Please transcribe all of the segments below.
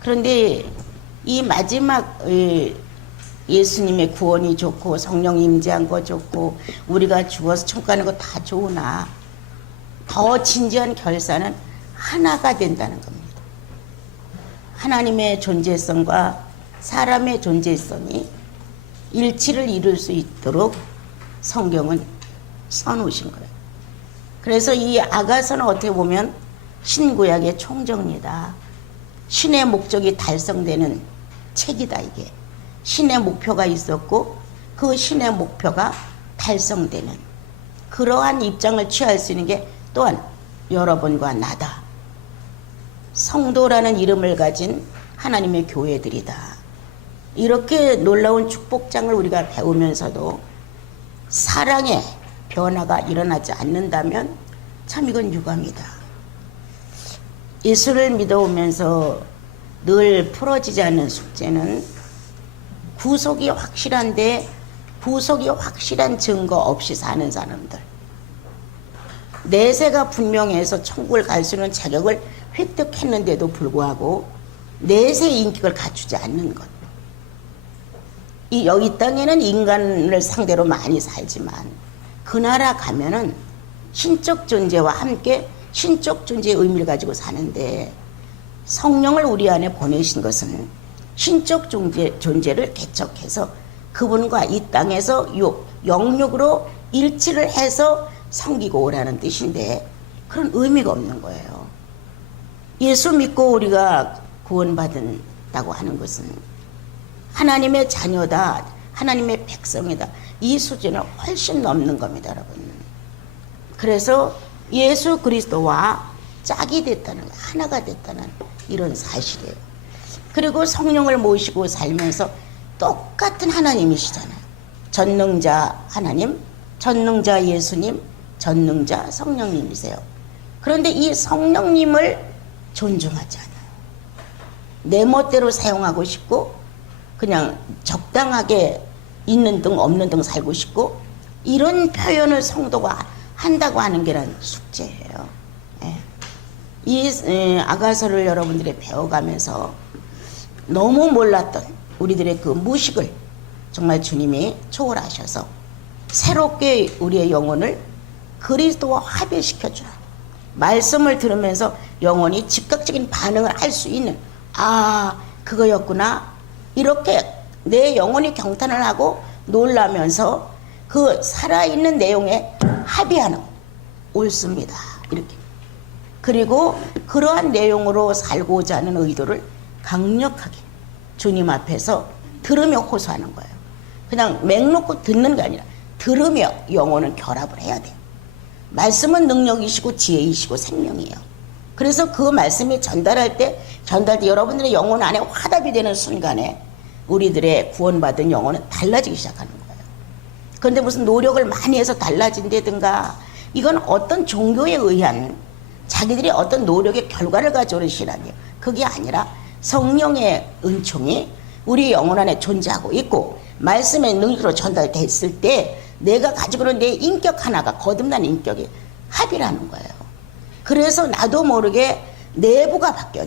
그런데 이 마지막 예수님의 구원이 좋고 성령 임재한 거 좋고 우리가 죽어서 천국 가는 거 다 좋으나 더 진지한 결산은 하나가 된다는 겁니다. 하나님의 존재성과 사람의 존재성이 일치를 이룰 수 있도록 성경은 써놓으신 거예요. 그래서 이 아가서는 어떻게 보면 신구약의 총정리다. 신의 목적이 달성되는 책이다. 이게 신의 목표가 있었고 그 신의 목표가 달성되는 그러한 입장을 취할 수 있는 게 또한 여러분과 나다. 성도라는 이름을 가진 하나님의 교회들이다. 이렇게 놀라운 축복장을 우리가 배우면서도 사랑의 변화가 일어나지 않는다면 참 이건 유감이다. 예수를 믿어오면서 늘 풀어지지 않는 숙제는 구속이 확실한데 구속이 확실한 증거 없이 사는 사람들, 내세가 분명해서 천국을 갈 수 있는 자격을 획득했는데도 불구하고 내세의 인격을 갖추지 않는 것. 이 땅에는 인간을 상대로 많이 살지만 그 나라 가면은 신적 존재와 함께 신적 존재의 의미를 가지고 사는데, 성령을 우리 안에 보내신 것은 신적 존재를 개척해서 그분과 이 땅에서 영육으로 일치를 해서 섬기고 오라는 뜻인데 그런 의미가 없는 거예요. 예수 믿고 우리가 구원받았다고 하는 것은 하나님의 자녀다, 하나님의 백성이다, 이 수준을 훨씬 넘는 겁니다, 여러분. 그래서 예수 그리스도와 짝이 됐다는, 하나가 됐다는 이런 사실이에요. 그리고 성령을 모시고 살면서 똑같은 하나님이시잖아요. 전능자 하나님, 전능자 예수님, 전능자 성령님이세요. 그런데 이 성령님을 존중하지 않아요. 내 멋대로 사용하고 싶고 그냥 적당하게 있는 등 없는 등 살고 싶고 이런 표현을 성도가 한다고 하는 게 숙제예요. 이 아가서를 여러분들이 배워가면서 너무 몰랐던 우리들의 그 무식을 정말 주님이 초월하셔서 새롭게 우리의 영혼을 그리스도와 화배시켜주라. 말씀을 들으면서 영혼이 즉각적인 반응을 할 수 있는, 아, 그거였구나. 이렇게 내 영혼이 경탄을 하고 놀라면서 그 살아있는 내용에 합의하는, 옳습니다. 이렇게. 그리고 그러한 내용으로 살고자 하는 의도를 강력하게 주님 앞에서 들으며 호소하는 거예요. 그냥 맹 놓고 듣는 게 아니라 들으며 영혼은 결합을 해야 돼요. 말씀은 능력이시고 지혜이시고 생명이에요. 그래서 그 말씀이 전달할 때 여러분들의 영혼 안에 화답이 되는 순간에 우리들의 구원받은 영혼은 달라지기 시작하는 거예요. 그런데 무슨 노력을 많이 해서 달라진다든가, 이건 어떤 종교에 의한 자기들이 어떤 노력의 결과를 가져오는 신앙이에요. 그게 아니라 성령의 은총이 우리 영혼 안에 존재하고 있고 말씀의 능력으로 전달됐을 때 내가 가지고 있는 내 인격 하나가, 거듭난 인격이 합이라는 거예요. 그래서 나도 모르게 내부가 바뀌어요.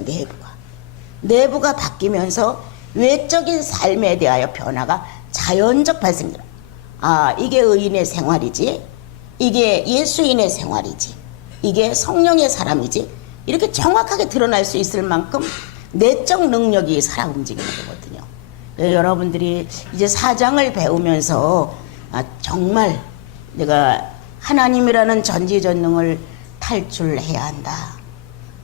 내부가 바뀌면서 외적인 삶에 대하여 변화가 자연적 발생돼요. 아, 이게 의인의 생활이지, 이게 예수인의 생활이지, 이게 성령의 사람이지, 이렇게 정확하게 드러날 수 있을 만큼 내적 능력이 살아 움직이는 거거든요. 여러분들이 이제 사장을 배우면서 정말 내가 하나님이라는 전지전능을 탈출해야 한다.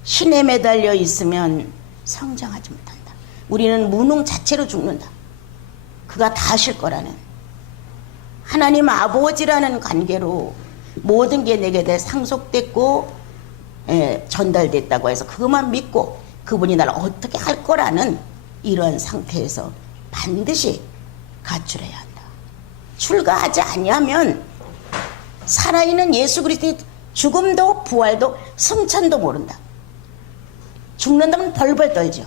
신에 매달려 있으면 성장하지 못한다. 우리는 무능 자체로 죽는다. 그가 다 하실 거라는 하나님 아버지라는 관계로 모든 게 내게 다 상속됐고 전달됐다고 해서 그것만 믿고 그분이 나를 어떻게 할 거라는 이런 상태에서 반드시 가출해야 한다. 출가하지 아니하면 살아있는 예수 그리스도의 죽음도 부활도 승천도 모른다. 죽는다면 벌벌 떨죠.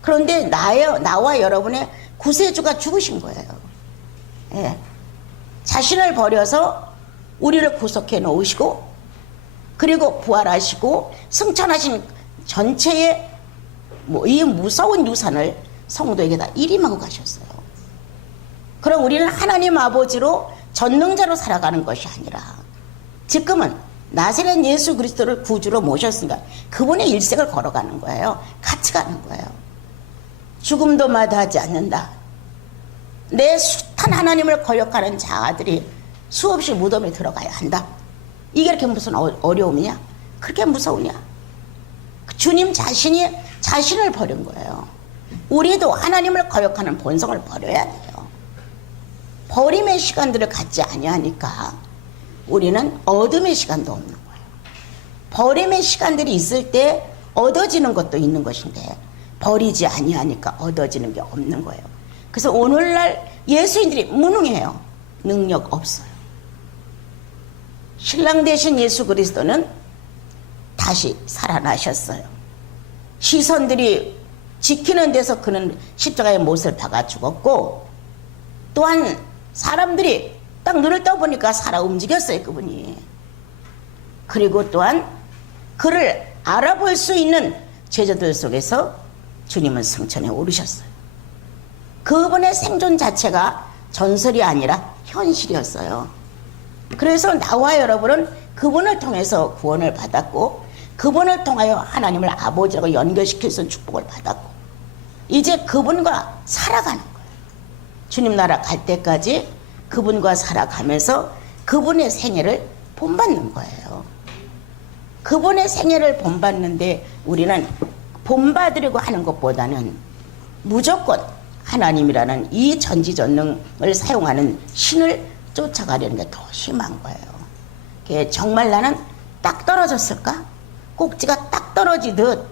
그런데 나와 여러분의 구세주가 죽으신 거예요. 자신을 버려서 우리를 구속해 놓으시고 그리고 부활하시고 승천하신 전체의 이 무서운 유산을 성도에게 다 일임하고 가셨어요. 그럼 우리는 하나님 아버지로 전능자로 살아가는 것이 아니라 지금은 나사렛 예수 그리스도를 구주로 모셨으니까 그분의 일생을 걸어가는 거예요. 같이 가는 거예요. 죽음도 마다하지 않는다. 내 숱한 하나님을 거역하는 자들이 수없이 무덤에 들어가야 한다. 이게 이렇게 무슨 어려움이냐? 그렇게 무서우냐? 주님 자신이 자신을 버린 거예요. 우리도 하나님을 거역하는 본성을 버려야 돼요. 버림의 시간들을 갖지 아니하니까 우리는 어둠의 시간도 없는 거예요. 버림의 시간들이 있을 때 얻어지는 것도 있는 것인데 버리지 아니하니까 얻어지는 게 없는 거예요. 그래서 오늘날 예수인들이 무능해요. 능력 없어요. 신랑 되신 예수 그리스도는 다시 살아나셨어요. 시선들이 지키는 데서 그는 십자가의 못을 박아 죽었고, 또한 사람들이 딱 눈을 떠보니까 살아 움직였어요, 그분이. 그리고 또한 그를 알아볼 수 있는 제자들 속에서 주님은 승천에 오르셨어요. 그분의 생존 자체가 전설이 아니라 현실이었어요. 그래서 나와 여러분은 그분을 통해서 구원을 받았고, 그분을 통하여 하나님을 아버지라고 연결시킬 수 있는 축복을 받았고, 이제 그분과 살아가는 거예요. 주님 나라 갈 때까지 그분과 살아가면서 그분의 생애를 본받는 거예요. 그분의 생애를 본받는데 우리는 본받으려고 하는 것보다는 무조건 하나님이라는 이 전지전능을 사용하는 신을 쫓아가려는 게 더 심한 거예요. 정말 나는 딱 떨어졌을까? 꼭지가 딱 떨어지듯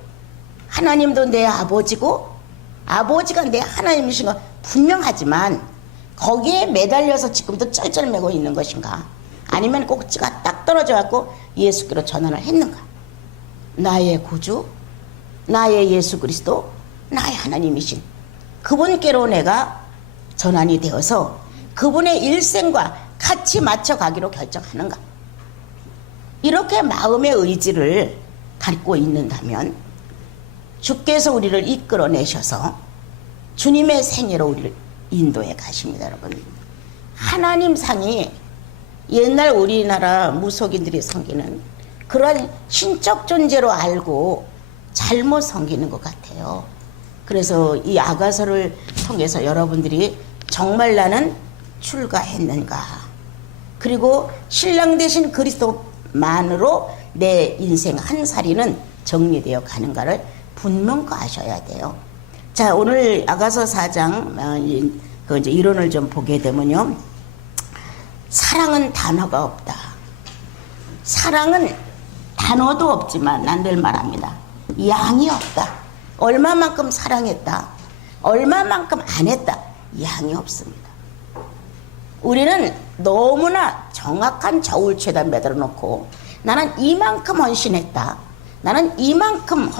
하나님도 내 아버지고 아버지가 내 하나님이신 거 분명하지만 거기에 매달려서 지금도 쩔쩔매고 있는 것인가? 아니면 꼭지가 딱 떨어져 갖고 예수께로 전환을 했는가? 나의 구주, 나의 예수 그리스도, 나의 하나님이신 그분께로 내가 전환이 되어서 그분의 일생과 같이 맞춰가기로 결정하는가? 이렇게 마음의 의지를 갖고 있는다면 주께서 우리를 이끌어내셔서 주님의 생애로 우리를 인도해 가십니다. 여러분, 하나님 상이 옛날 우리나라 무속인들이 섬기는 그런 신적 존재로 알고 잘못 섬기는 것 같아요. 그래서 이 아가서를 통해서 여러분들이 정말 나는 출가했는가, 그리고 신랑 되신 그리스도만으로 내 인생 한 살이는 정리되어 가는가를 분명하셔야 돼요. 자, 오늘 아가서 4장 그 이제 이론을 좀 보게 되면요, 사랑은 단어가 없다. 사랑은 단어도 없지만 난 늘 말합니다. 양이 없다. 얼마만큼 사랑했다, 얼마만큼 안 했다, 양이 없습니다. 우리는 너무나 정확한 저울추에다 매달아 놓고 나는 이만큼 헌신했다, 나는 이만큼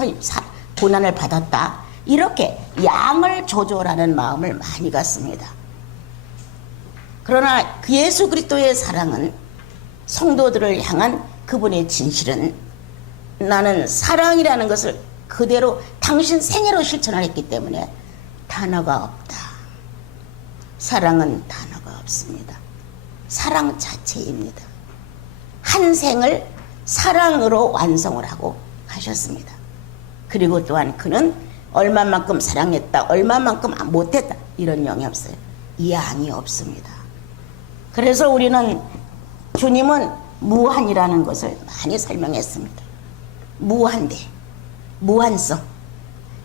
고난을 받았다, 이렇게 양을 조절하는 마음을 많이 갖습니다. 그러나 그 예수 그리스도의 사랑은, 성도들을 향한 그분의 진실은 나는 사랑이라는 것을 그대로 당신 생애로 실천을 했기 때문에 단어가 없다. 사랑은 단어가 없습니다. 사랑 자체입니다. 한 생을 사랑으로 완성을 하고 가셨습니다. 그리고 또한 그는 얼마만큼 사랑했다, 얼마만큼 못했다, 이런 영이 없어요. 양이 없습니다. 그래서 우리는 주님은 무한이라는 것을 많이 설명했습니다. 무한대, 무한성.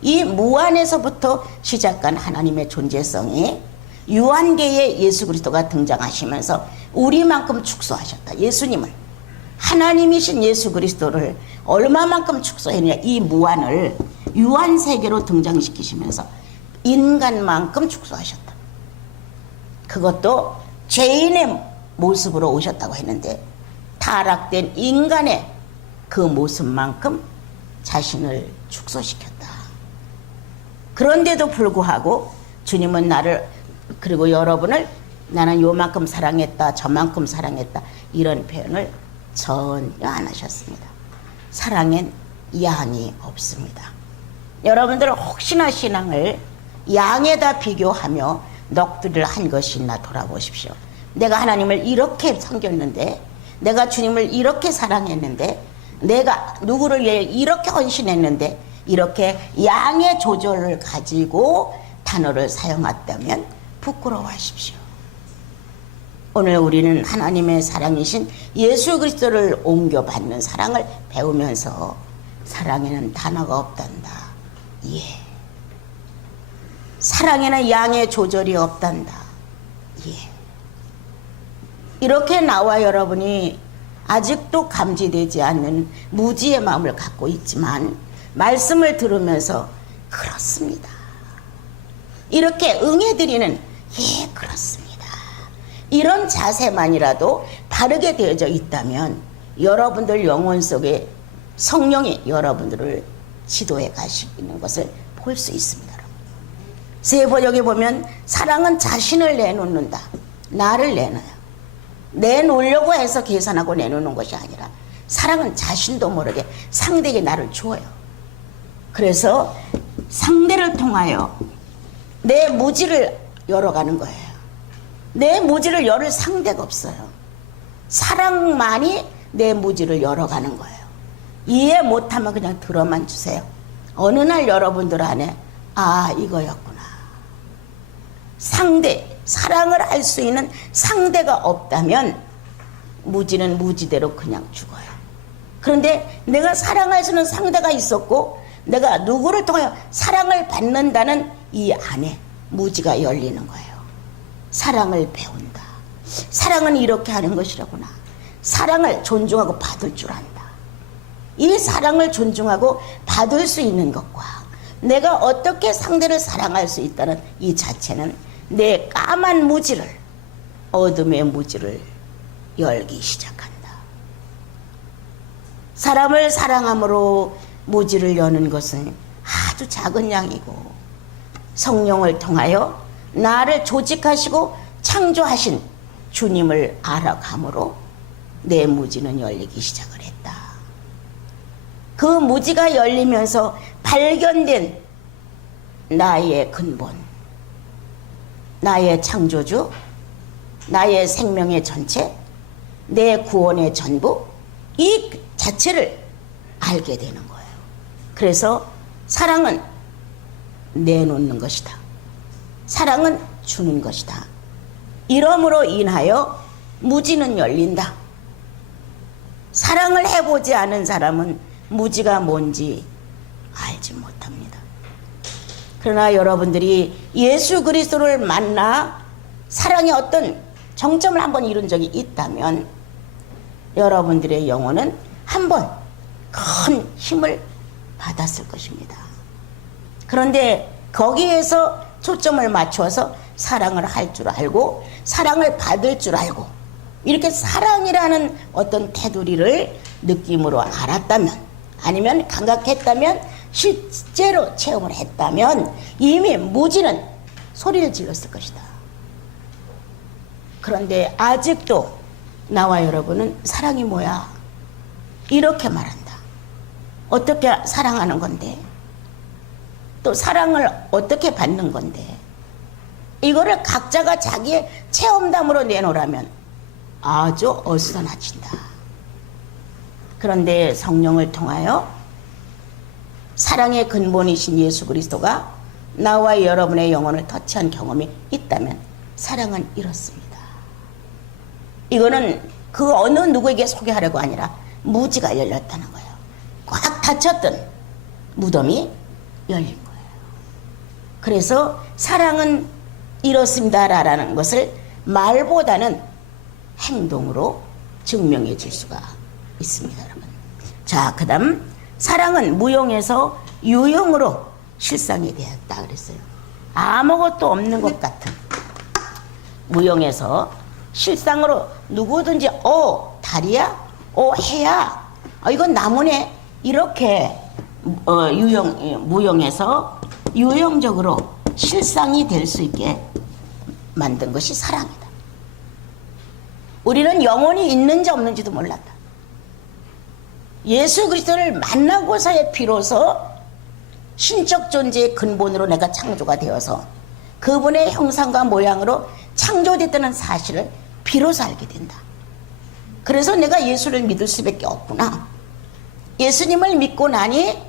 이 무한에서부터 시작한 하나님의 존재성이 유한계에 예수 그리스도가 등장하시면서 우리만큼 축소하셨다. 예수님을, 하나님이신 예수 그리스도를 얼마만큼 축소했느냐, 이 무한을 유한세계로 등장시키시면서 인간만큼 축소하셨다. 그것도 죄인의 모습으로 오셨다고 했는데 타락된 인간의 그 모습만큼 자신을 축소시켰다. 그런데도 불구하고 주님은 나를, 그리고 여러분을 나는 요만큼 사랑했다, 저만큼 사랑했다, 이런 표현을 전혀 안 하셨습니다. 사랑엔 양이 없습니다. 여러분들 혹시나 신앙을 양에다 비교하며 넋두리를 한 것이 있나 돌아보십시오. 내가 하나님을 이렇게 섬겼는데, 내가 주님을 이렇게 사랑했는데, 내가 누구를 위해 이렇게 헌신했는데, 이렇게 양의 조절을 가지고 단어를 사용했다면 부끄러워하십시오. 오늘 우리는 하나님의 사랑이신 예수 그리스도를 옮겨받는 사랑을 배우면서 사랑에는 단어가 없단다. 예. 사랑에는 양의 조절이 없단다. 예. 이렇게 나와 여러분이 아직도 감지되지 않는 무지의 마음을 갖고 있지만 말씀을 들으면서 그렇습니다. 이렇게 응해드리는 예 그렇습니다. 이런 자세만이라도 바르게 되어져 있다면 여러분들 영혼 속에 성령이 여러분들을 지도해 가시는 것을 볼 수 있습니다. 세 번역에 보면 사랑은 자신을 내놓는다. 나를 내놔요. 내놓으려고 해서 계산하고 내놓는 것이 아니라 사랑은 자신도 모르게 상대에게 나를 주어요. 그래서 상대를 통하여 내 무지를 열어가는 거예요. 내 무지를 열을 상대가 없어요. 사랑만이 내 무지를 열어가는 거예요. 이해 못하면 그냥 들어만 주세요. 어느 날 여러분들 안에 아 이거였구나. 상대, 사랑을 할 수 있는 상대가 없다면 무지는 무지대로 그냥 죽어요. 그런데 내가 사랑할 수 있는 상대가 있었고 내가 누구를 통하여 사랑을 받는다는 이 안에 무지가 열리는 거예요. 사랑을 배운다. 사랑은 이렇게 하는 것이라구나. 사랑을 존중하고 받을 줄 안다. 이 사랑을 존중하고 받을 수 있는 것과 내가 어떻게 상대를 사랑할 수 있다는 이 자체는 내 까만 무지를, 어둠의 무지를 열기 시작한다. 사람을 사랑함으로 무지를 여는 것은 아주 작은 양이고 성령을 통하여 나를 조직하시고 창조하신 주님을 알아감으로 내 무지는 열리기 시작을 했다. 그 무지가 열리면서 발견된 나의 근본, 나의 창조주, 나의 생명의 전체, 내 구원의 전부, 이 자체를 알게 되는 거예요. 그래서 사랑은 내놓는 것이다. 사랑은 주는 것이다. 이러므로 인하여 무지는 열린다. 사랑을 해보지 않은 사람은 무지가 뭔지 알지 못합니다. 그러나 여러분들이 예수 그리스도를 만나 사랑의 어떤 정점을 한번 이룬 적이 있다면 여러분들의 영혼은 한번 큰 힘을 받았을 것입니다. 그런데 거기에서 초점을 맞춰서 사랑을 할 줄 알고 사랑을 받을 줄 알고 이렇게 사랑이라는 어떤 테두리를 느낌으로 알았다면 아니면 감각했다면 실제로 체험을 했다면 이미 무지는 소리를 질렀을 것이다. 그런데 아직도 나와 여러분은 사랑이 뭐야? 이렇게 말한다. 어떻게 사랑하는 건데? 또 사랑을 어떻게 받는 건데? 이거를 각자가 자기의 체험담으로 내놓으라면 아주 어수선해진다. 그런데 성령을 통하여 사랑의 근본이신 예수 그리스도가 나와 여러분의 영혼을 터치한 경험이 있다면 사랑은 이렇습니다. 이거는 그 어느 누구에게 소개하려고 아니라 무지가 열렸다는 거예요. 꽉 닫혔던 무덤이 열린 거예요. 그래서 사랑은 이렇습니다라는 것을 말보다는 행동으로 증명해 줄 수가 있습니다, 여러분. 자, 그 다음 사랑은 무용에서 유용으로 실상이 되었다 그랬어요. 아무것도 없는 것 같은 무용에서 실상으로 누구든지 다리야? 해야? 이건 나무네? 이렇게 무용에서 유용적으로 실상이 될 수 있게 만든 것이 사랑이다. 우리는 영혼이 있는지 없는지도 몰랐다. 예수 그리스도를 만나고서야 비로소 신적 존재의 근본으로 내가 창조가 되어서 그분의 형상과 모양으로 창조됐다는 사실을 비로소 알게 된다. 그래서 내가 예수를 믿을 수밖에 없구나. 예수님을 믿고 나니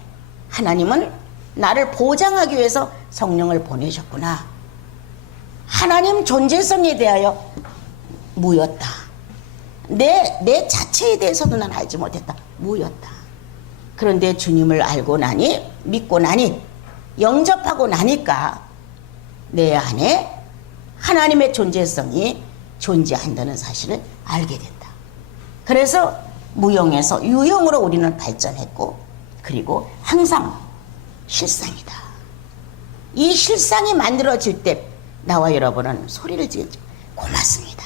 하나님은 나를 보장하기 위해서 성령을 보내셨구나. 하나님 존재성에 대하여 무였다. 내 자체에 대해서도 난 알지 못했다. 무였다. 그런데 주님을 알고 나니, 믿고 나니, 영접하고 나니까 내 안에 하나님의 존재성이 존재한다는 사실을 알게 된다. 그래서 무형에서 유형으로 우리는 발전했고, 그리고 항상 실상이다. 이 실상이 만들어질 때 나와 여러분은 소리를 지르죠. 고맙습니다.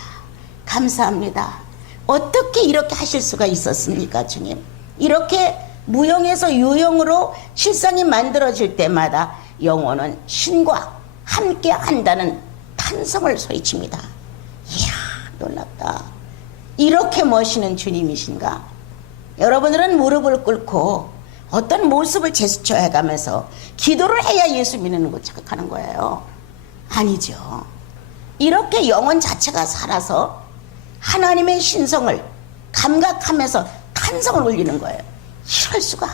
감사합니다. 어떻게 이렇게 하실 수가 있었습니까, 주님? 이렇게 무형에서 유형으로 실상이 만들어질 때마다 영혼은 신과 함께 한다는 탄성을 소리칩니다. 이야, 놀랍다. 이렇게 멋있는 주님이신가? 여러분들은 무릎을 꿇고 어떤 모습을 제스처해 가면서 기도를 해야 예수 믿는 걸 착각하는 거예요. 아니죠. 이렇게 영혼 자체가 살아서 하나님의 신성을 감각하면서 탄성을 울리는 거예요. 이럴 수가,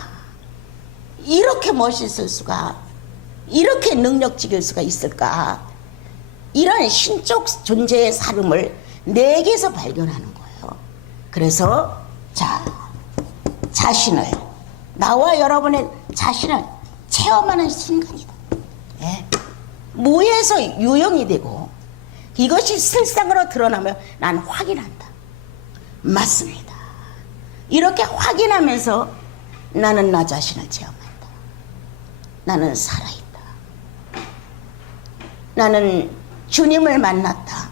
이렇게 멋있을 수가, 이렇게 능력직일 수가 있을까? 이런 신적 존재의 삶을 내게서 발견하는 거예요. 그래서 자신을, 나와 여러분의 자신을 체험하는 순간이다. 예. 무에서 유형이 되고 이것이 실상으로 드러나면 난 확인한다. 맞습니다. 이렇게 확인하면서 나는 나 자신을 체험한다. 나는 살아있다. 나는 주님을 만났다.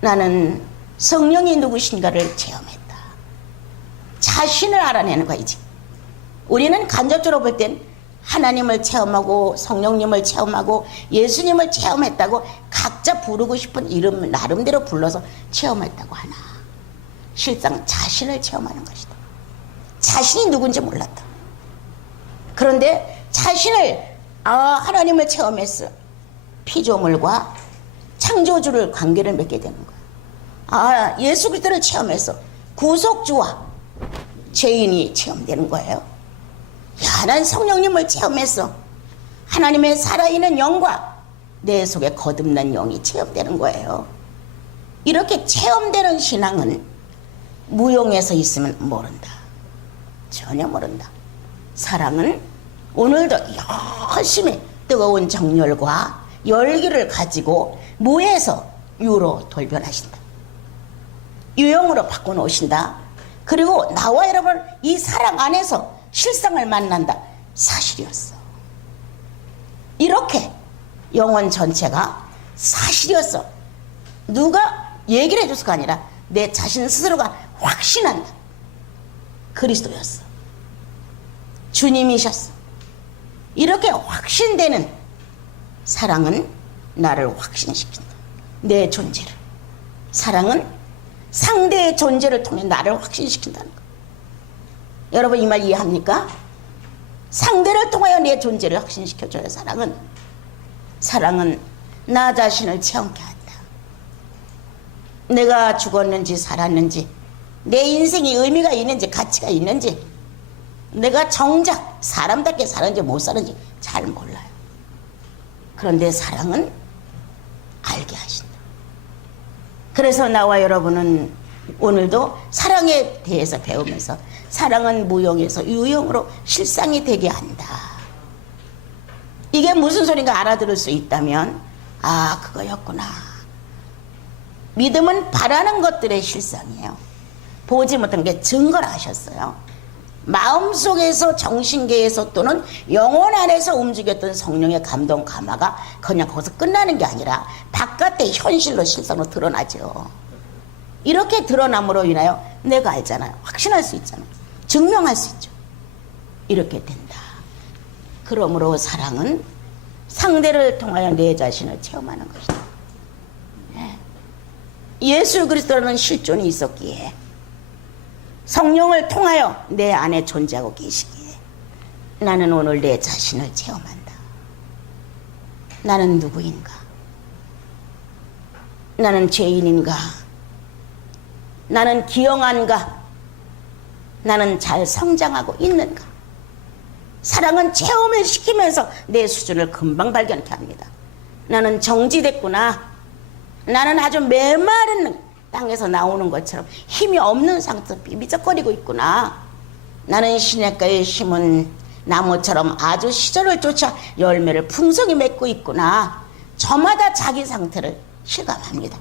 나는 성령이 누구신가를 체험했다. 자신을 알아내는 거이지. 우리는 간접적으로 볼 땐 하나님을 체험하고 성령님을 체험하고 예수님을 체험했다고 각자 부르고 싶은 이름을 나름대로 불러서 체험했다고 하나. 실상 자신을 체험하는 것이다. 자신이 누군지 몰랐다. 그런데 자신을 하나님을 체험했어. 피조물과 창조주를 관계를 맺게 되는 거야. 예수 그리스도를 체험해서 구속주와 죄인이 체험되는 거예요. 야, 난 성령님을 체험했어. 하나님의 살아있는 영과 내 속에 거듭난 영이 체험되는 거예요. 이렇게 체험되는 신앙은 무용에서 있으면 모른다. 전혀 모른다. 사랑은 오늘도 열심히 뜨거운 정열과 열기를 가지고 무에서 유로 돌변하신다. 유형으로 바꿔놓으신다. 그리고 나와 여러분 이 사랑 안에서 실상을 만난다. 사실이었어. 이렇게 영혼 전체가 사실이었어. 누가 얘기를 해줘서가 아니라 내 자신 스스로가 확신한다. 그리스도였어. 주님이셨어. 이렇게 확신되는 사랑은 나를 확신시킨다. 내 존재를. 사랑은 상대의 존재를 통해 나를 확신시킨다는 거. 여러분 이 말 이해합니까? 상대를 통하여 내 존재를 확신시켜줘요. 사랑은 나 자신을 체험케 한다. 내가 죽었는지 살았는지, 내 인생이 의미가 있는지 가치가 있는지, 내가 정작 사람답게 사는지 못 사는지 잘 몰라요. 그런데 사랑은 알게 하신다. 그래서 나와 여러분은 오늘도 사랑에 대해서 배우면서 사랑은 무형에서 유형으로 실상이 되게 한다. 이게 무슨 소리인가 알아들을 수 있다면 그거였구나. 믿음은 바라는 것들의 실상이에요. 보지 못한 게 증거를 하셨어요. 마음속에서 정신계에서 또는 영혼 안에서 움직였던 성령의 감동 감화가 그냥 거기서 끝나는 게 아니라 바깥의 현실로 실상으로 드러나죠. 이렇게 드러남으로 인하여 내가 알잖아요. 확신할 수 있잖아요. 증명할 수 있죠. 이렇게 된다. 그러므로 사랑은 상대를 통하여 내 자신을 체험하는 것이다. 예수 그리스도라는 실존이 있었기에 성령을 통하여 내 안에 존재하고 계시기에 나는 오늘 내 자신을 체험한다. 나는 누구인가? 나는 죄인인가? 나는 기영한가? 나는 잘 성장하고 있는가? 사랑은 체험을 시키면서 내 수준을 금방 발견케 합니다. 나는 정지됐구나. 나는 아주 메마른 땅에서 나오는 것처럼 힘이 없는 상태에서 비비적거리고 있구나. 나는 시냇가에 심은 나무처럼 아주 시절을 쫓아 열매를 풍성히 맺고 있구나. 저마다 자기 상태를 실감합니다.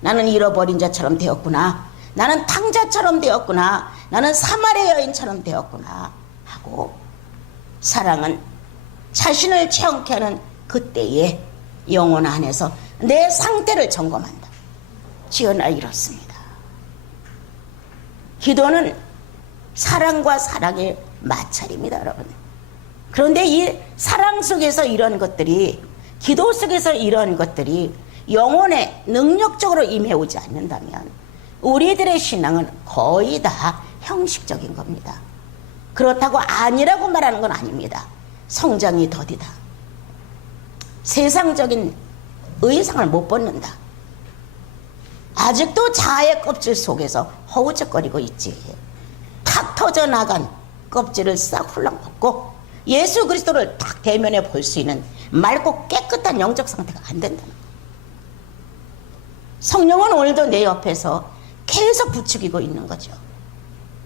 나는 잃어버린 자처럼 되었구나. 나는 탕자처럼 되었구나. 나는 사마리아 여인처럼 되었구나 하고, 사랑은 자신을 체험케 하는 그때에 영혼 안에서 내 상태를 점검한다. 지어나 이렇습니다. 기도는 사랑과 사랑의 마찰입니다, 여러분. 그런데 이 사랑 속에서 이런 것들이, 기도 속에서 이런 것들이 영혼에 능력적으로 임해오지 않는다면 우리들의 신앙은 거의 다 형식적인 겁니다. 그렇다고 아니라고 말하는 건 아닙니다. 성장이 더디다. 세상적인 의상을 못 벗는다. 아직도 자아의 껍질 속에서 허우적거리고 있지. 탁 터져나간 껍질을 싹 훌렁 벗고 예수 그리스도를 딱 대면해 볼 수 있는 맑고 깨끗한 영적 상태가 안 된다는 거예요. 성령은 오늘도 내 옆에서 계속 부추기고 있는 거죠.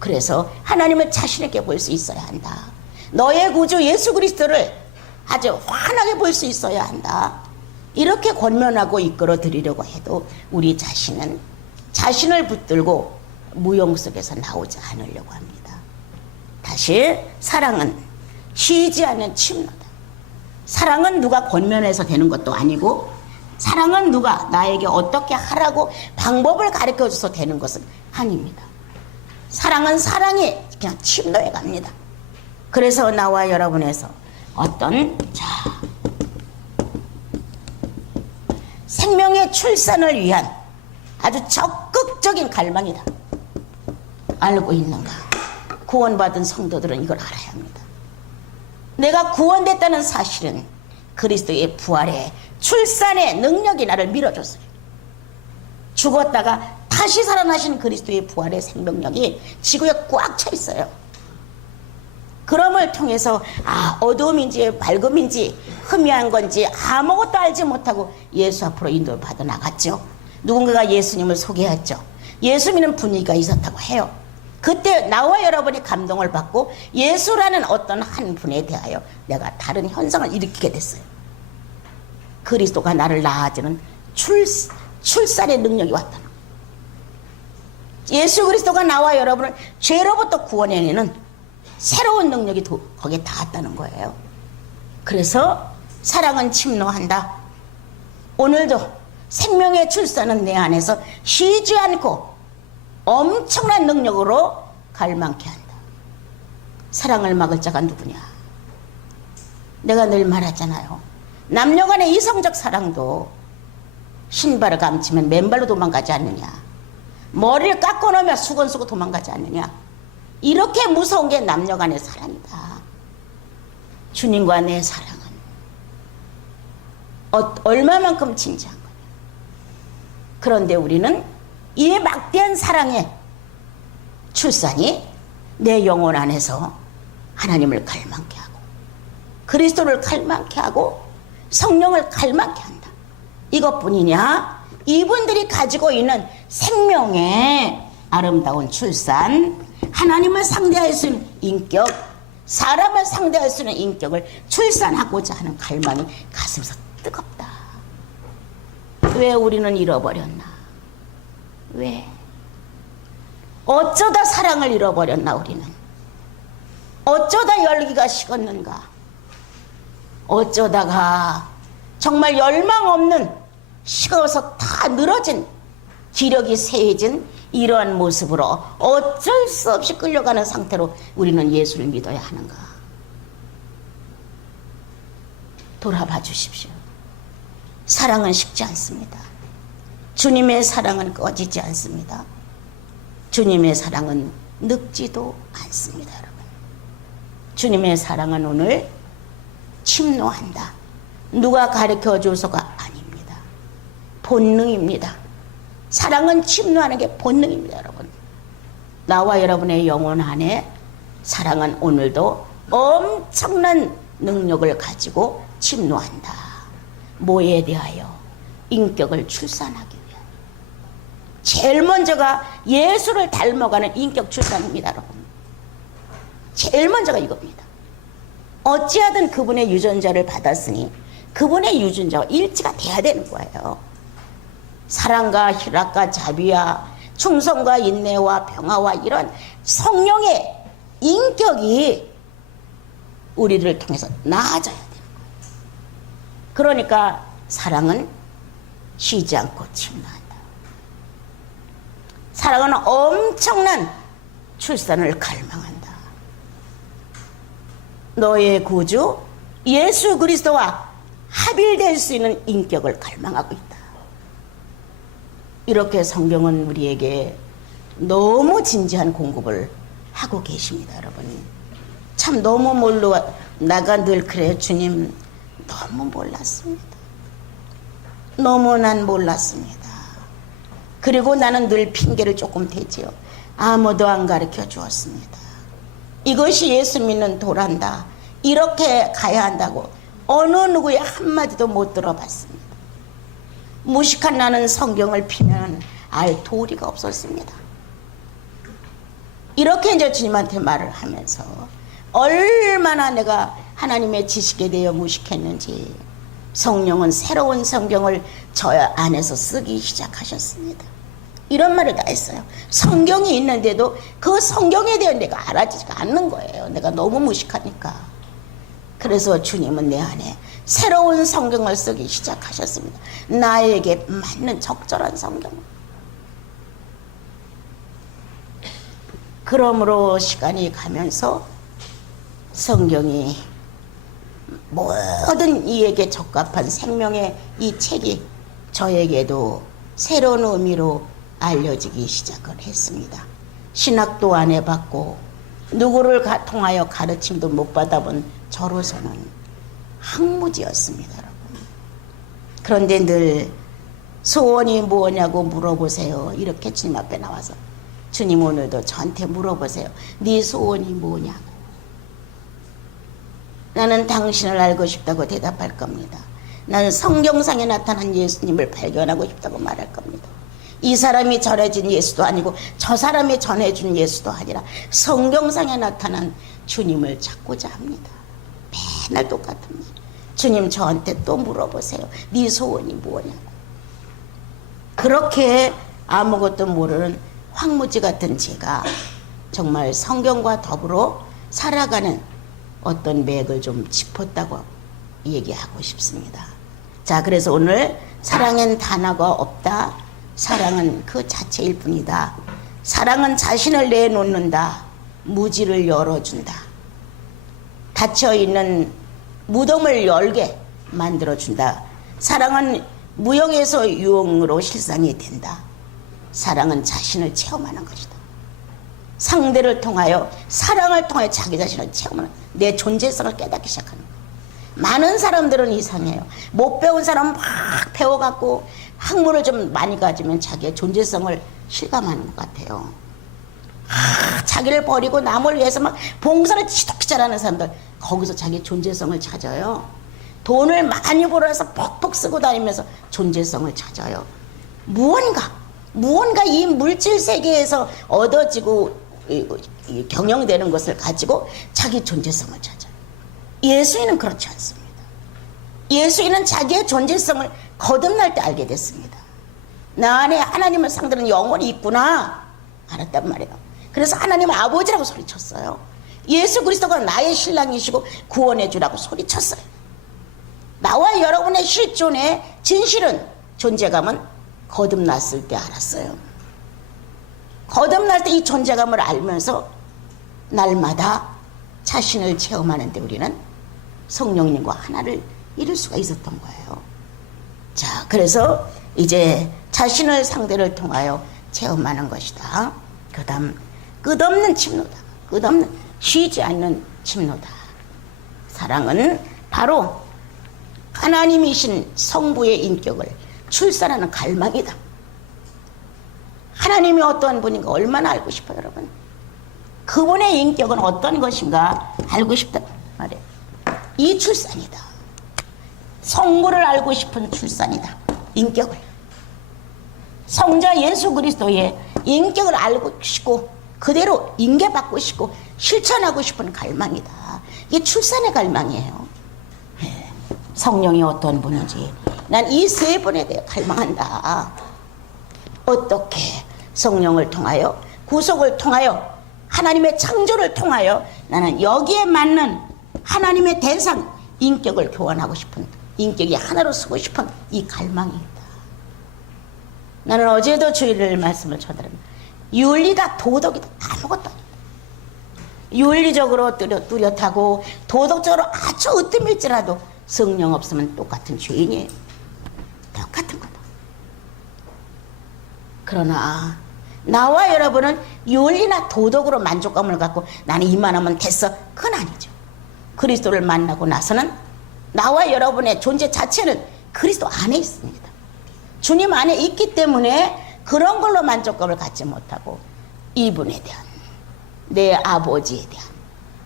그래서 하나님을 자신 있게 볼 수 있어야 한다. 너의 구주 예수 그리스도를 아주 환하게 볼 수 있어야 한다. 이렇게 권면하고 이끌어 드리려고 해도 우리 자신은 자신을 붙들고 무용 속에서 나오지 않으려고 합니다. 다시, 사랑은 쉬지 않는 침노다. 사랑은 누가 권면해서 되는 것도 아니고, 사랑은 누가 나에게 어떻게 하라고 방법을 가르쳐줘서 되는 것은 아닙니다. 사랑은 사랑이 그냥 침노해 갑니다. 그래서 나와 여러분에서 어떤 생명의 출산을 위한 아주 적극적인 갈망이다. 알고 있는가? 구원받은 성도들은 이걸 알아야 합니다. 내가 구원됐다는 사실은 그리스도의 부활에 출산의 능력이 나를 밀어줬어요. 죽었다가 다시 살아나신 그리스도의 부활의 생명력이 지구에 꽉 차 있어요. 그럼을 통해서 어두움인지 밝음인지 희미한 건지 아무것도 알지 못하고 예수 앞으로 인도를 받아 나갔죠. 누군가가 예수님을 소개했죠. 예수 믿는 분위기가 있었다고 해요. 그때 나와 여러분이 감동을 받고 예수라는 어떤 한 분에 대하여 내가 다른 현상을 일으키게 됐어요. 그리스도가 나를 낳아주는 출산의 능력이 왔다는 거예요. 예수 그리스도가 나와 여러분을 죄로부터 구원해내는 새로운 능력이 거기에 닿았다는 거예요. 그래서 사랑은 침노한다. 오늘도 생명의 출산은 내 안에서 쉬지 않고 엄청난 능력으로 갈망케 한다. 사랑을 막을 자가 누구냐? 내가 늘 말하잖아요. 남녀간의 이성적 사랑도 신발을 감추면 맨발로 도망가지 않느냐, 머리를 깎고 나면 수건 쓰고 도망가지 않느냐, 이렇게 무서운 게 남녀간의 사랑이다. 주님과 내 사랑은 얼마만큼 진지한 거냐. 그런데 우리는 이 막대한 사랑의 출산이 내 영혼 안에서 하나님을 갈망케 하고 그리스도를 갈망케 하고 성령을 갈망케 한다. 이것뿐이냐? 이분들이 가지고 있는 생명의 아름다운 출산, 하나님을 상대할 수 있는 인격, 사람을 상대할 수 있는 인격을 출산하고자 하는 갈망이 가슴에서 뜨겁다. 왜 우리는 잃어버렸나? 왜? 어쩌다 사랑을 잃어버렸나 우리는? 어쩌다 열기가 식었는가? 어쩌다가 정말 열망 없는, 식어서 다 늘어진, 기력이 쇠해진 이러한 모습으로 어쩔 수 없이 끌려가는 상태로 우리는 예수를 믿어야 하는가? 돌아봐 주십시오. 사랑은 식지 않습니다. 주님의 사랑은 꺼지지 않습니다. 주님의 사랑은 늙지도 않습니다, 여러분. 주님의 사랑은 오늘 침노한다. 누가 가르쳐 줘서가 아닙니다. 본능입니다. 사랑은 침노하는 게 본능입니다, 여러분. 나와 여러분의 영혼 안에 사랑은 오늘도 엄청난 능력을 가지고 침노한다. 뭐에 대하여? 인격을 출산하기 위하여. 제일 먼저가 예수를 닮아가는 인격 출산입니다, 여러분. 제일 먼저가 이겁니다. 어찌하든 그분의 유전자를 받았으니 그분의 유전자와 일치가 돼야 되는 거예요. 사랑과 희락과 자비와 충성과 인내와 평화와 이런 성령의 인격이 우리를 통해서 나아져야 되는 거예요. 그러니까 사랑은 쉬지 않고 침노한다. 사랑은 엄청난 출산을 갈망한다. 너의 구주 예수 그리스도와 합일될 수 있는 인격을 갈망하고 있다. 이렇게 성경은 우리에게 너무 진지한 공급을 하고 계십니다, 여러분. 참 너무 나가 늘 그래요. 주님, 너무 몰랐습니다. 너무 난 몰랐습니다. 그리고 나는 늘 핑계를 조금 대지요. 아무도 안 가르쳐 주었습니다. 이것이 예수 믿는 도란다. 이렇게 가야 한다고 어느 누구의 한마디도 못 들어봤습니다. 무식한 나는 성경을 피면 알 도리가 없었습니다. 이렇게 이제 주님한테 말을 하면서 얼마나 내가 하나님의 지식에 대해 무식했는지 성령은 새로운 성경을 저 안에서 쓰기 시작하셨습니다. 이런 말을 다 했어요. 성경이 있는데도 그 성경에 대해 내가 알아지지가 않는 거예요. 내가 너무 무식하니까. 그래서 주님은 내 안에 새로운 성경을 쓰기 시작하셨습니다. 나에게 맞는 적절한 성경을. 그러므로 시간이 가면서 성경이 모든 이에게 적합한 생명의 이 책이 저에게도 새로운 의미로 알려지기 시작을 했습니다. 신학도 안 해봤고 누구를 통하여 가르침도 못 받아본 저로서는 항무지였습니다, 여러분. 그런데 늘 소원이 뭐냐고 물어보세요. 이렇게 주님 앞에 나와서 주님 오늘도 저한테 물어보세요. 네 소원이 뭐냐고. 나는 당신을 알고 싶다고 대답할 겁니다. 나는 성경상에 나타난 예수님을 발견하고 싶다고 말할 겁니다. 이 사람이 전해진 예수도 아니고 저 사람이 전해준 예수도 아니라 성경상에 나타난 주님을 찾고자 합니다. 맨날 똑같은 말. 주님 저한테 또 물어보세요. 네 소원이 뭐냐고. 그렇게 아무것도 모르는 황무지 같은 제가 정말 성경과 더불어 살아가는 어떤 맥을 좀 짚었다고 얘기하고 싶습니다. 자, 그래서 오늘 사랑엔 단어가 없다. 사랑은 그 자체일 뿐이다. 사랑은 자신을 내놓는다. 무지를 열어준다. 닫혀있는 무덤을 열게 만들어준다. 사랑은 무형에서 유형으로 실상이 된다. 사랑은 자신을 체험하는 것이다. 상대를 통하여 사랑을 통하여 자기 자신을 체험하는 내 존재성을 깨닫기 시작하는 거예요. 많은 사람들은 이상해요. 못 배운 사람은 막 배워갖고 학문을 좀 많이 가지면 자기의 존재성을 실감하는 것 같아요. 자기를 버리고 남을 위해서 막 봉사를 지독히 잘하는 사람들 거기서 자기 존재성을 찾아요. 돈을 많이 벌어서 퍽퍽 쓰고 다니면서 존재성을 찾아요. 무언가 이 물질 세계에서 얻어지고 경영되는 것을 가지고 자기 존재성을 찾아요. 예수인은 그렇지 않습니다. 예수인은 자기의 존재성을 거듭날 때 알게 됐습니다. 나 안에 하나님을 상대하는 영혼이 있구나 알았단 말이에요. 그래서 하나님 아버지라고 소리쳤어요. 예수 그리스도가 나의 신랑이시고 구원해 주라고 소리쳤어요. 나와 여러분의 실존의 진실은 존재감은 거듭났을 때 알았어요. 거듭날 때 이 존재감을 알면서 날마다 자신을 체험하는데 우리는 성령님과 하나를 이룰 수가 있었던 거예요. 자, 그래서 이제 자신을 상대를 통하여 체험하는 것이다. 그 다음 끝없는 침노다. 끝없는 쉬지 않는 침노다. 사랑은 바로 하나님이신 성부의 인격을 출산하는 갈망이다. 하나님이 어떠한 분인가 얼마나 알고 싶어요, 여러분. 그분의 인격은 어떤 것인가 알고 싶다 말이에요. 이 출산이다. 성부를 알고 싶은 출산이다. 인격을. 성자 예수 그리스도의 인격을 알고 싶고 그대로 인계받고 싶고 실천하고 싶은 갈망이다. 이게 출산의 갈망이에요. 성령이 어떤 분인지 난 이 세 분에 대해 갈망한다. 어떻게 성령을 통하여 구속을 통하여 하나님의 창조를 통하여 나는 여기에 맞는 하나님의 대상 인격을 교환하고 싶은, 인격이 하나로 서고 싶은 이 갈망이 있다. 나는 어제도 주일을 말씀을 전달합니다. 윤리다 도덕이다 아무것도 아니다. 윤리적으로 뚜렷하고 도덕적으로 아주 으뜸일지라도 성령 없으면 똑같은 죄인이에요. 똑같은 거다. 그러나 나와 여러분은 윤리나 도덕으로 만족감을 갖고 나는 이만하면 됐어. 그건 아니죠. 그리스도를 만나고 나서는 나와 여러분의 존재 자체는 그리스도 안에 있습니다. 주님 안에 있기 때문에 그런 걸로 만족감을 갖지 못하고 이분에 대한, 내 아버지에 대한,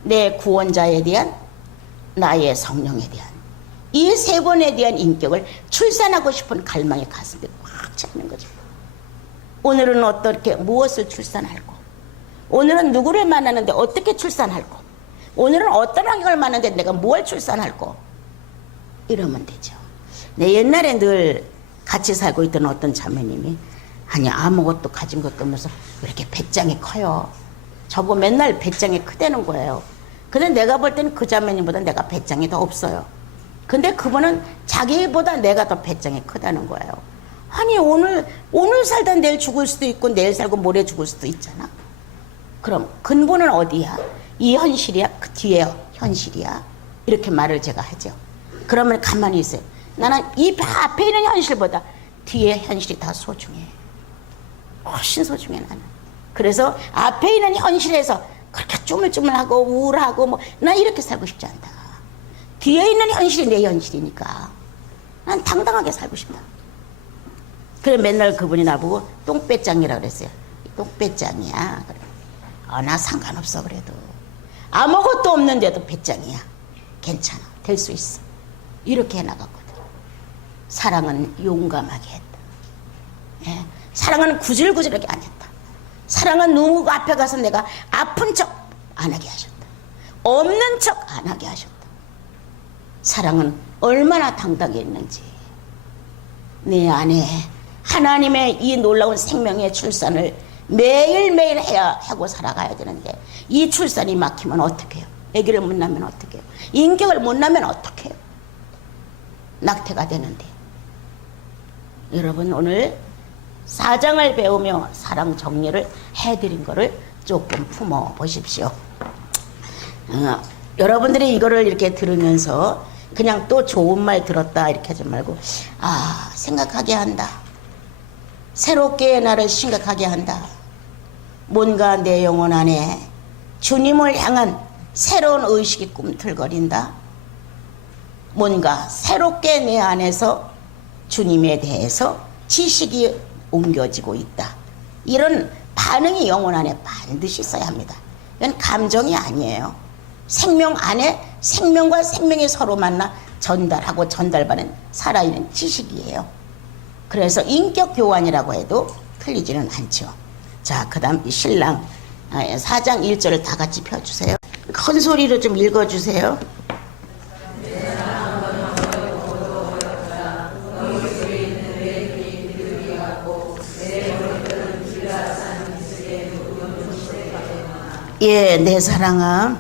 내 구원자에 대한, 나의 성령에 대한 이 세 분에 대한 인격을 출산하고 싶은 갈망이 가슴에 꽉 차 있는 거죠. 오늘은 어떻게 무엇을 출산할고, 오늘은 누구를 만나는데 어떻게 출산할고, 오늘은 어떤 환경을 만나는데 내가 뭘 출산할고, 이러면 되죠. 내 옛날에 늘 같이 살고 있던 어떤 자매님이 아니 아무것도 가진 것도 없면서 왜 이렇게 배짱이 커요. 저보고 맨날 배짱이 크다는 거예요. 근데 내가 볼 때는 그 자매님보다 내가 배짱이 더 없어요. 근데 그분은 자기보다 내가 더 배짱이 크다는 거예요. 아니 오늘 살다 내일 죽을 수도 있고 내일 살고 모레 죽을 수도 있잖아. 그럼 근본은 어디야? 이 현실이야? 그 뒤에 현실이야? 이렇게 말을 제가 하죠. 그러면 가만히 있어요. 나는 이 앞에 있는 현실보다 뒤에 현실이 더 소중해. 훨씬 소중해 나는. 그래서 앞에 있는 현실에서 그렇게 쪼물쪼물하고 우울하고 뭐 난 이렇게 살고 싶지 않다. 뒤에 있는 현실이 내 현실이니까 난 당당하게 살고 싶다. 그래 맨날 그분이 나보고 똥배짱이라고 그랬어요. 똥배짱이야. 그래. 나 상관없어 그래도. 아무것도 없는데도 배짱이야. 괜찮아. 될 수 있어. 이렇게 해나갔거든. 사랑은 용감하게 했다. 예. 사랑은 구질구질하게 안 했다. 사랑은 누구 앞에 가서 내가 아픈 척 안 하게 하셨다. 없는 척 안 하게 하셨다. 사랑은 얼마나 당당했는지. 내 안에 하나님의 이 놀라운 생명의 출산을 매일매일 해야 하고 살아가야 되는데 이 출산이 막히면 어떡해요? 아기를 못 낳으면 어떡해요? 인격을 못 낳으면 어떡해요? 낙태가 되는데. 여러분 오늘 사장을 배우며 사랑 정리를 해드린 거를 조금 품어 보십시오. 여러분들이 이거를 이렇게 들으면서 그냥 또 좋은 말 들었다 이렇게 하지 말고 생각하게 한다. 새롭게 나를 생각하게 한다. 뭔가 내 영혼 안에 주님을 향한 새로운 의식이 꿈틀거린다. 뭔가 새롭게 내 안에서 주님에 대해서 지식이 옮겨지고 있다. 이런 반응이 영혼 안에 반드시 있어야 합니다. 이건 감정이 아니에요. 생명 안에 생명과 생명이 서로 만나 전달하고 전달받는 살아있는 지식이에요. 그래서 인격 교환이라고 해도 틀리지는 않죠. 자, 그 다음 신랑 4장 1절을 다 같이 펴주세요. 큰 소리로 좀 읽어주세요. 예, 내 사랑아,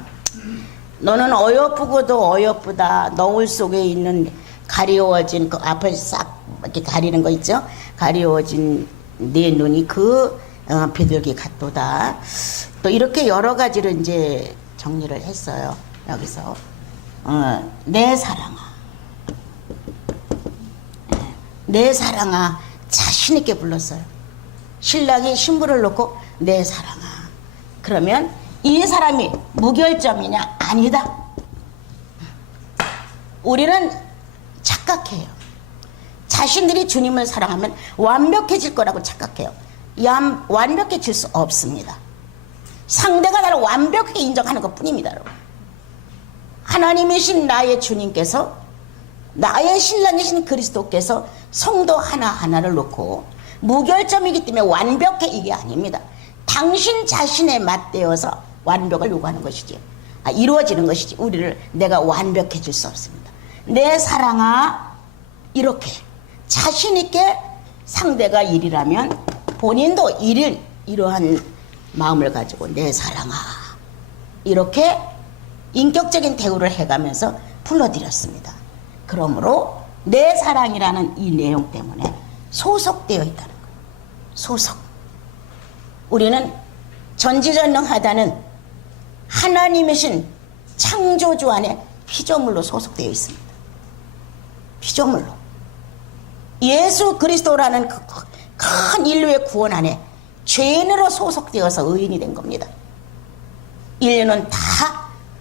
너는 어여쁘고도 어여쁘다. 너울 속에 있는 가리워진 그 앞을 싹 이렇게 가리는 거 있죠? 가리워진 내 눈이 그 비둘기 같도다. 또 이렇게 여러 가지를 이제 정리를 했어요. 여기서 내 사랑아, 내 사랑아 자신 있게 불렀어요. 신랑이 신부를 놓고 내 사랑아. 그러면 이 사람이 무결점이냐 아니다. 우리는 착각해요. 자신들이 주님을 사랑하면 완벽해질 거라고 착각해요. 완벽해질 수 없습니다. 상대가 나를 완벽하게 인정하는 것 뿐입니다. 여러분. 하나님이신 나의 주님께서, 나의 신랑이신 그리스도께서 성도 하나하나를 놓고 무결점이기 때문에 완벽해, 이게 아닙니다. 당신 자신에 맞대어서 완벽을 요구하는 것이지, 이루어지는 것이지, 우리를 내가 완벽해질 수 없습니다. 내 사랑아, 이렇게 자신있게 상대가 1이라면 본인도 1일 이러한 마음을 가지고 내 사랑아, 이렇게 인격적인 대우를 해가면서 불러드렸습니다. 그러므로 내 사랑이라는 이 내용 때문에 소속되어 있다는 거예요. 소속. 우리는 전지전능하다는 하나님이신 창조주 안에 피조물로 소속되어 있습니다. 피조물로. 예수 그리스도라는 큰 인류의 구원 안에 죄인으로 소속되어서 의인이 된 겁니다. 인류는 다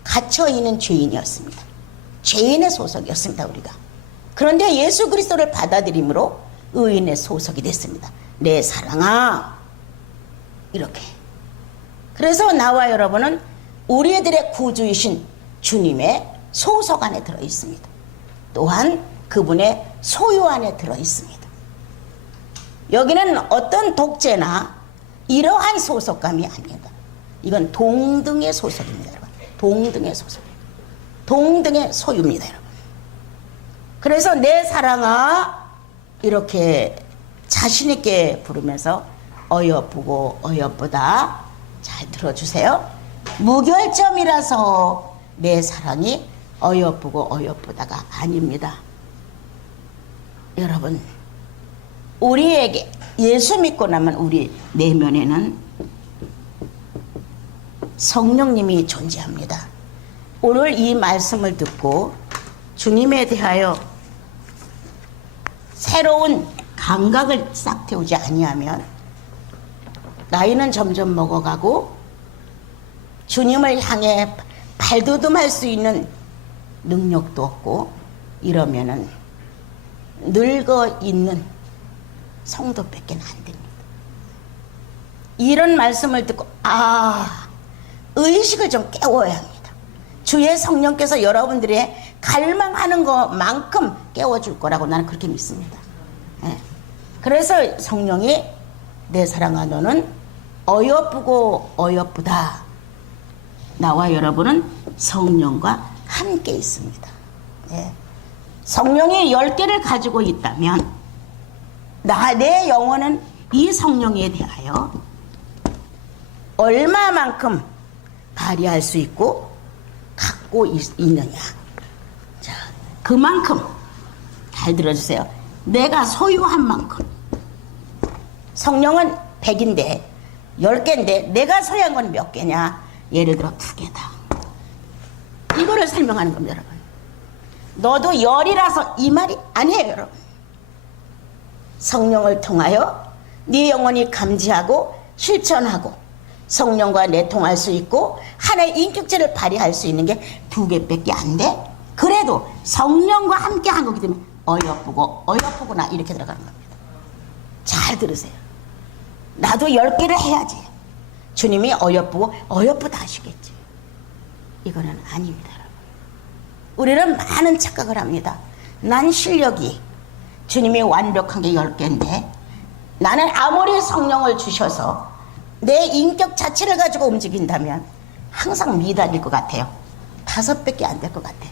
갇혀있는 죄인이었습니다. 죄인의 소속이었습니다, 우리가. 그런데 예수 그리스도를 받아들임으로 의인의 소속이 됐습니다. 내 사랑아, 이렇게. 그래서 나와 여러분은 우리들의 구주이신 주님의 소속 안에 들어있습니다. 또한 그분의 소유 안에 들어있습니다. 여기는 어떤 독재나 이러한 소속감이 아닙니다. 이건 동등의 소속입니다, 여러분. 동등의 소속. 동등의 소유입니다, 여러분. 그래서 내 사랑아, 이렇게 자신있게 부르면서 어여쁘고 어여쁘다. 잘 들어주세요. 무결점이라서 내 사랑이 어여쁘고 어여쁘다가 아닙니다. 여러분, 우리에게 예수 믿고 나면 우리 내면에는 성령님이 존재합니다. 오늘 이 말씀을 듣고 주님에 대하여 새로운 감각을 싹 태우지 아니하면 나이는 점점 먹어가고 주님을 향해 발돋움할 수 있는 능력도 없고, 이러면은 늙어 있는 성도밖에 안 됩니다. 이런 말씀을 듣고 의식을 좀 깨워야 합니다. 주의 성령께서 여러분들의 갈망하는 것만큼 깨워줄 거라고 나는 그렇게 믿습니다. 그래서 성령이 내 사랑아 너는 어여쁘고 어여쁘다. 나와 여러분은 성령과 함께 있습니다. 성령이 10개를 가지고 있다면 내 영혼은 이 성령에 대하여 얼마만큼 발휘할 수 있고 갖고 있느냐. 자, 그만큼 잘 들어주세요. 내가 소유한 만큼. 성령은 100인데 10개인데 내가 소유한 건 몇 개냐? 예를 들어 2개다. 이거를 설명하는 겁니다, 여러분. 너도 10이라서 이 말이 아니에요, 여러분. 성령을 통하여 네 영혼이 감지하고 실천하고 성령과 내통할 수 있고 하나의 인격체를 발휘할 수 있는 게 2개밖에 안 돼. 그래도 성령과 함께 한 거기 때문에 어여쁘고 어여쁘구나 이렇게 들어가는 겁니다. 잘 들으세요. 나도 10개를 해야지 주님이 어여쁘고 어여쁘다 하시겠지. 이거는 아닙니다, 여러분. 우리는 많은 착각을 합니다. 난 실력이 주님이 완벽한 게 10개인데 나는 아무리 성령을 주셔서 내 인격 자체를 가지고 움직인다면 항상 미달일 것 같아요. 5밖에 안 될 것 같아요.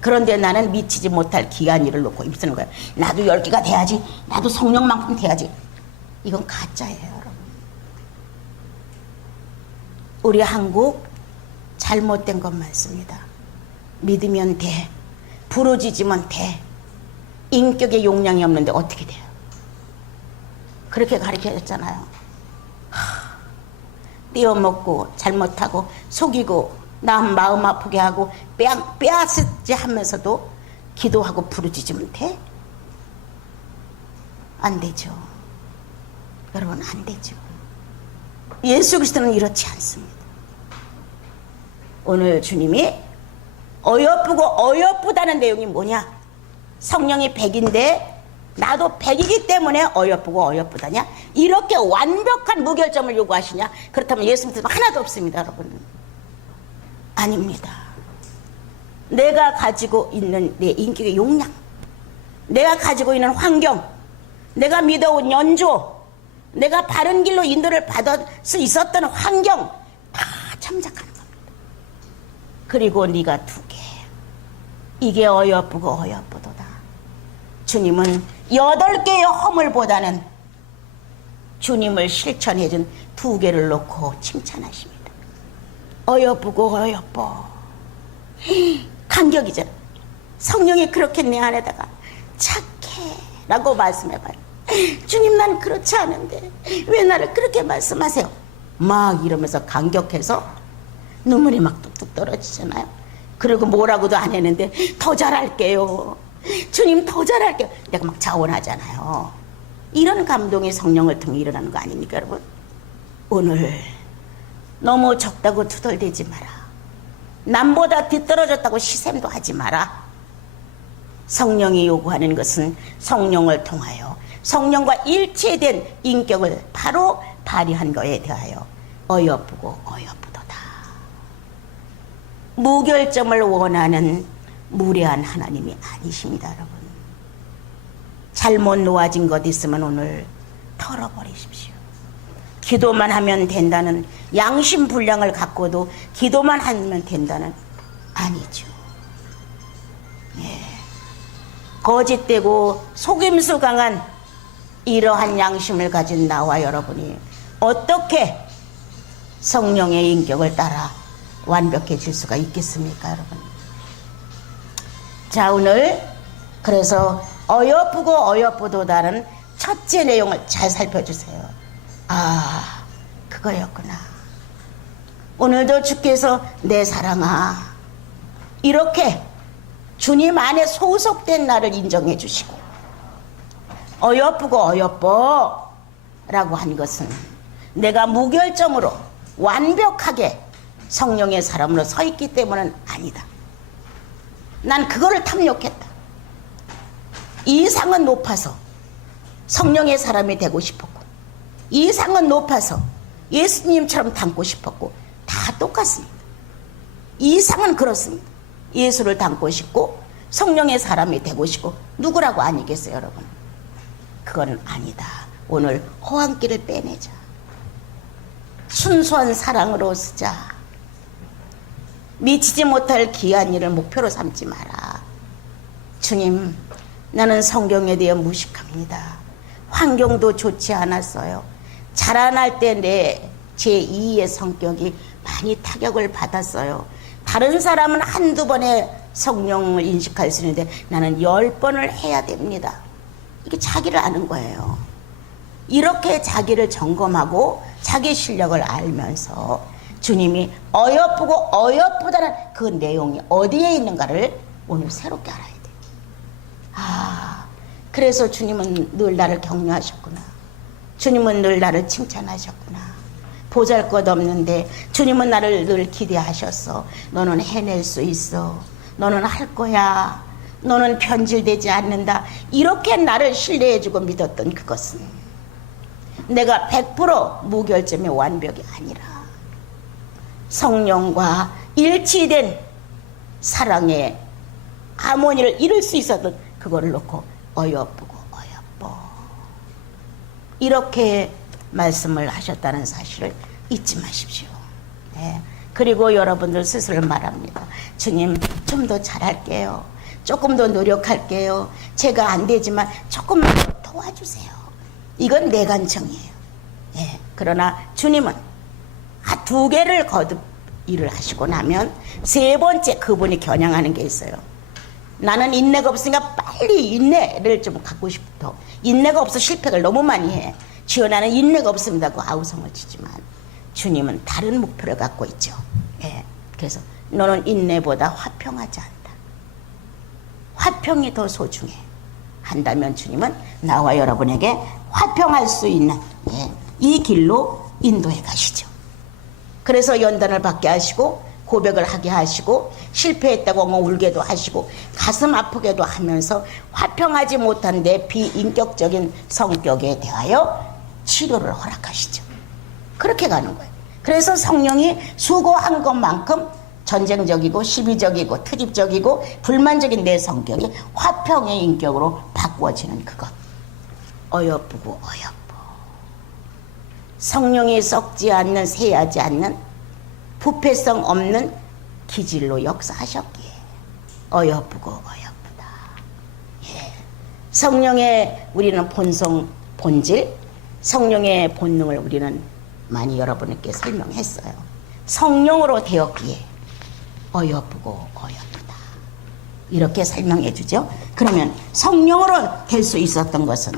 그런데 나는 미치지 못할 기한일을 놓고 입쓰는 거예요. 나도 10개가 돼야지. 나도 성령만큼 돼야지. 이건 가짜예요, 여러분. 우리 한국 잘못된 것 많습니다. 믿으면 돼. 부러지지면 돼. 인격의 용량이 없는데 어떻게 돼요? 그렇게 가르쳐줬잖아요. 띄어먹고 잘못하고 속이고 남 마음 아프게 하고 빼앗지 하면서도 기도하고 부르짖으면 돼? 안 되죠. 여러분, 안 되죠. 예수 그리스도는 이렇지 않습니다. 오늘 주님이 어여쁘고 어여쁘다는 내용이 뭐냐? 성령이 100인데 나도 100이기 때문에 어여쁘고 어여쁘다냐? 이렇게 완벽한 무결점을 요구하시냐? 그렇다면 예수 믿음 하나도 없습니다, 여러분. 아닙니다. 내가 가지고 있는 내 인격의 용량, 내가 가지고 있는 환경, 내가 믿어온 연조, 내가 바른 길로 인도를 받을 수 있었던 환경 다 참작하는 겁니다. 그리고 네가 2개, 이게 어여쁘고 어여쁘도다. 주님은 8개의 허물보다는 주님을 실천해준 2개를 놓고 칭찬하십니다. 어여쁘고 어여뻐. 감격이잖아. 성령이 그렇게 내 안에다가 착해 라고 말씀해봐요. 주님, 난 그렇지 않은데 왜 나를 그렇게 말씀하세요? 막 이러면서 감격해서 눈물이 막 뚝뚝 떨어지잖아요. 그리고 뭐라고도 안 했는데 더 잘할게요. 주님, 더 잘할게요. 내가 막 자원하잖아요. 이런 감동이 성령을 통해 일어나는 거 아닙니까, 여러분? 오늘 너무 적다고 투덜대지 마라. 남보다 뒤떨어졌다고 시샘도 하지 마라. 성령이 요구하는 것은 성령을 통하여 성령과 일치된 인격을 바로 발휘한 것에 대하여 어여쁘고 어여쁘도다. 무결점을 원하는 무례한 하나님이 아니십니다, 여러분. 잘못 놓아진 것 있으면 오늘 털어버리십시오. 기도만 하면 된다는 양심불량을 갖고도 기도만 하면 된다는 아니죠. 예. 거짓되고 속임수 강한 이러한 양심을 가진 나와 여러분이 어떻게 성령의 인격을 따라 완벽해질 수가 있겠습니까, 여러분? 자, 오늘 그래서 어여쁘고 어여쁘도다는 첫째 내용을 잘 살펴주세요. 아, 그거였구나. 오늘도 주께서 내 사랑아, 이렇게 주님 안에 소속된 나를 인정해 주시고 어여쁘고 어여뻐 라고 한 것은 내가 무결점으로 완벽하게 성령의 사람으로 서 있기 때문은 아니다. 난 그거를 탐욕했다. 이상은 높아서 성령의 사람이 되고 싶었고, 이상은 높아서 예수님처럼 닮고 싶었고, 다 똑같습니다. 이상은 그렇습니다. 예수를 닮고 싶고 성령의 사람이 되고 싶고, 누구라고 아니겠어요, 여러분? 그건 아니다. 오늘 허황기를 빼내자. 순수한 사랑으로 쓰자. 미치지 못할 귀한 일을 목표로 삼지 마라. 주님, 나는 성경에 대해 무식합니다. 환경도 좋지 않았어요. 자라날 때 내 제2의 성격이 많이 타격을 받았어요. 다른 사람은 한두 번에 성령을 인식할 수 있는데 나는 10번을 해야 됩니다. 이게 자기를 아는 거예요. 이렇게 자기를 점검하고 자기 실력을 알면서 주님이 어여쁘고 어여쁘다는 그 내용이 어디에 있는가를 오늘 새롭게 알아야 돼요. 아, 그래서 주님은 늘 나를 격려하셨구나. 주님은 늘 나를 칭찬하셨구나. 보잘것없는데 주님은 나를 늘 기대하셨어. 너는 해낼 수 있어. 너는 할 거야. 너는 변질되지 않는다. 이렇게 나를 신뢰해주고 믿었던 그것은 내가 100% 무결점의 완벽이 아니라 성령과 일치된 사랑의 하모니를 이룰 수 있었던 그거를 놓고 어여쁘고 어여뻐, 이렇게 말씀을 하셨다는 사실을 잊지 마십시오. 네. 그리고 여러분들 스스로 말합니다. 주님, 좀 더 잘할게요. 조금 더 노력할게요. 제가 안 되지만 조금만 더 도와주세요. 이건 내 간청이에요. 예. 그러나 주님은 2개를 거듭 일을 하시고 나면 3번째 그분이 겨냥하는 게 있어요. 나는 인내가 없으니까 빨리 인내를 좀 갖고 싶어. 인내가 없어 실패를 너무 많이 해. 주여, 나는 인내가 없습니다고 아우성을 치지만 주님은 다른 목표를 갖고 있죠. 예. 그래서 너는 인내보다 화평하지 않다. 화평이 더 소중해 한다면 주님은 나와 여러분에게 화평할 수 있는, 예, 이 길로 인도해 가시죠. 그래서 연단을 받게 하시고 고백을 하게 하시고 실패했다고 울게도 하시고 가슴 아프게도 하면서 화평하지 못한 내 비인격적인 성격에 대하여 치료를 허락하시죠. 그렇게 가는 거예요. 그래서 성령이 수고한 것만큼 전쟁적이고 시비적이고 트집적이고 불만적인 내 성격이 화평의 인격으로 바꾸어지는 그것. 어여쁘고 어여쁘. 성령이 썩지 않는, 새하지 않는, 부패성 없는 기질로 역사하셨기에 어여쁘고 어여쁘다. 예. 성령의 우리는 본질, 성령의 본능을 우리는 많이 여러분께 설명했어요. 성령으로 되었기에 어여쁘고 어여쁘다. 이렇게 설명해 주죠. 그러면 성령으로 될 수 있었던 것은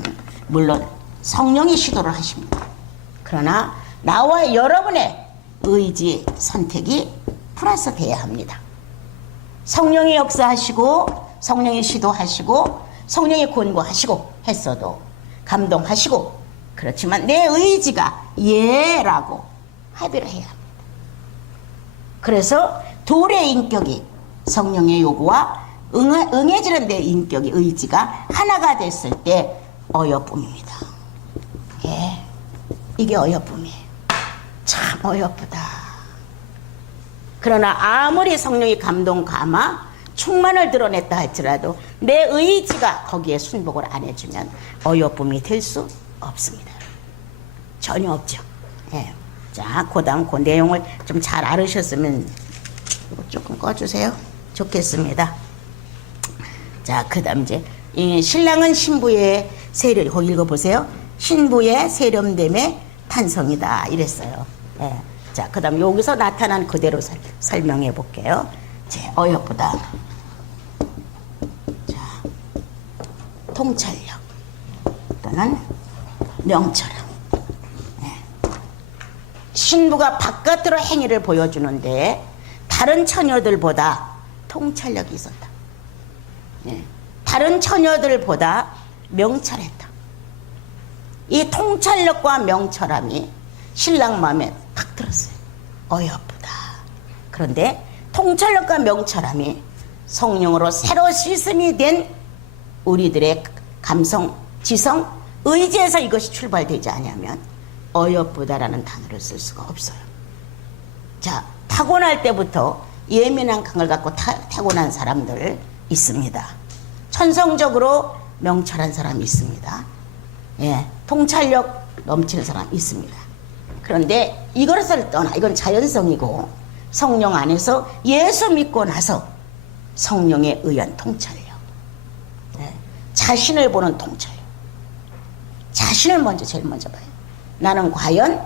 물론 성령이 시도를 하십니다. 그러나 나와 여러분의 의지, 선택이 플러스 돼야 합니다. 성령이 역사하시고 성령이 시도하시고 성령이 권고하시고 했어도 감동하시고 그렇지만 내 의지가 예라고 합의를 해야 합니다. 그래서 둘의 인격이 성령의 요구와 응해지는 내 인격이 의지가 하나가 됐을 때 어여쁨입니다. 예, 이게 어여쁨이에요. 참 어여쁘다. 그러나 아무리 성령이 감동, 감화, 충만을 드러냈다 할지라도 내 의지가 거기에 순복을 안 해주면 어여쁨이 될 수 없습니다. 전혀 없죠. 예. 자, 그다음 그 내용을 좀 잘 알으셨으면 이거 조금 꺼주세요. 좋겠습니다. 자, 그다음 이제 이 신랑은 신부의 세련, 거기 읽어보세요. 신부의 세련됨의 탄성이다 이랬어요. 예. 자, 그다음 여기서 나타난 그대로 설명해 볼게요. 자, 어여쁘다. 자, 통찰력 또는 명철함. 예. 신부가 바깥으로 행위를 보여주는데 다른 처녀들보다 통찰력이 있었다. 예. 다른 처녀들보다 명철했다. 이 통찰력과 명철함이 신랑 마음에 탁 들었어요. 어여쁘다. 그런데 통찰력과 명철함이 성령으로 새로 시스템이 된 우리들의 감성, 지성, 의지에서 이것이 출발되지 않으면 어여쁘다라는 단어를 쓸 수가 없어요. 자, 타고날 때부터 예민한 감을 갖고 타고난 사람들 있습니다. 천성적으로 명철한 사람이 있습니다. 예, 통찰력 넘치는 사람 있습니다. 그런데 이것을 떠나 이건 자연성이고 성령 안에서 예수 믿고 나서 성령에 의한 통찰력, 예, 자신을 보는 통찰력, 자신을 제일 먼저 봐요. 나는 과연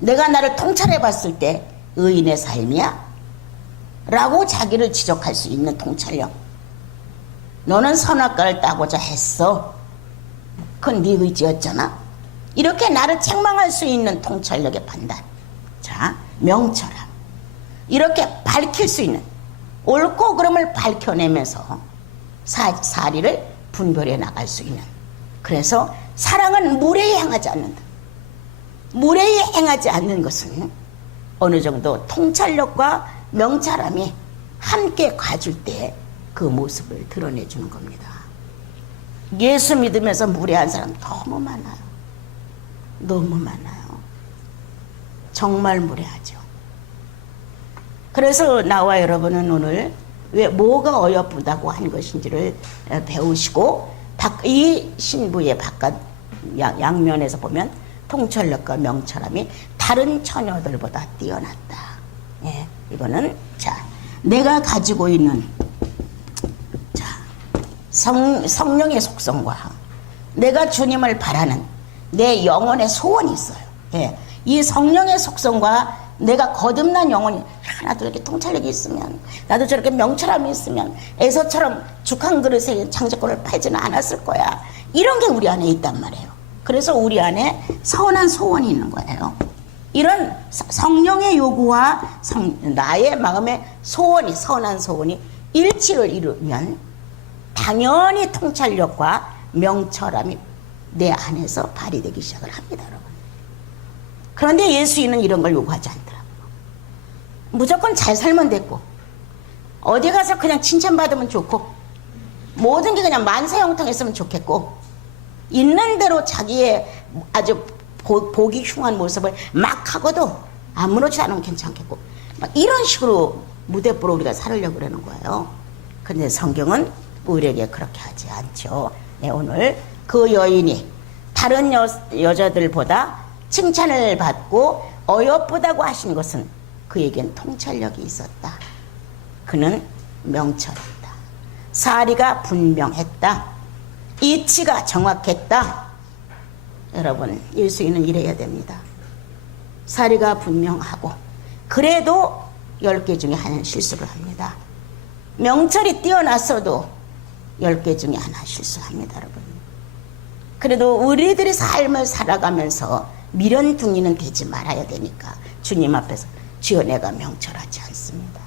내가 나를 통찰해 봤을 때 의인의 삶이야? 라고 자기를 지적할 수 있는 통찰력. 너는 선악과를 따고자 했어. 그건 네 의지였잖아. 이렇게 나를 책망할 수 있는 통찰력의 판단. 자, 명철함. 이렇게 밝힐 수 있는 옳고 그름을 밝혀내면서 사리를 분별해 나갈 수 있는. 그래서 사랑은 무례히 행하지 않는다. 무례히 행하지 않는 것은 어느 정도 통찰력과 명철함이 함께 가질 때 그 모습을 드러내주는 겁니다. 예수 믿으면서 무례한 사람 너무 많아요. 너무 많아요. 정말 무례하죠. 그래서 나와 여러분은 오늘 왜 뭐가 어여쁘다고 한 것인지를 배우시고 이 신부의 바깥 양면에서 보면 통찰력과 명철함이 다른 처녀들보다 뛰어났다. 예, 이거는 자, 내가 가지고 있는 자, 성령의 속성과 내가 주님을 바라는 내 영혼의 소원이 있어요. 예, 이 성령의 속성과 내가 거듭난 영혼이 나도 이렇게 통찰력이 있으면 나도 저렇게 명철함이 있으면 에서처럼 죽 한 그릇에 장자권을 팔지는 않았을 거야. 이런 게 우리 안에 있단 말이에요. 그래서 우리 안에 선한 소원이 있는 거예요. 이런 성령의 요구와 나의 마음의 소원이, 선한 소원이 일치를 이루면 당연히 통찰력과 명철함이 내 안에서 발휘되기 시작을 합니다, 여러분. 그런데 예수님은 이런 걸 요구하지 않더라고요. 무조건 잘 살면 됐고, 어디 가서 그냥 칭찬받으면 좋고, 모든 게 그냥 만사형통했으면 좋겠고, 있는 대로 자기의 아주 보기 흉한 모습을 막 하고도 아무렇지 않으면 괜찮겠고, 막 이런 식으로 무대뽀로 우리가 살으려고 그러는 거예요. 근데 성경은 우리에게 그렇게 하지 않죠. 네, 오늘 그 여인이 다른 여자들보다 칭찬을 받고 어여쁘다고 하신 것은 그에겐 통찰력이 있었다. 그는 명철했다. 사리가 분명했다. 이치가 정확했다. 여러분, 예수인은 이래야 됩니다. 사리가 분명하고 그래도 10개 중에 하나는 실수를 합니다. 명철이 뛰어났어도 10개 중에 하나 실수합니다, 여러분. 그래도 우리들이 삶을 살아가면서 미련둥이는 되지 말아야 되니까 주님 앞에서 주여 내가 명철하지 않습니다.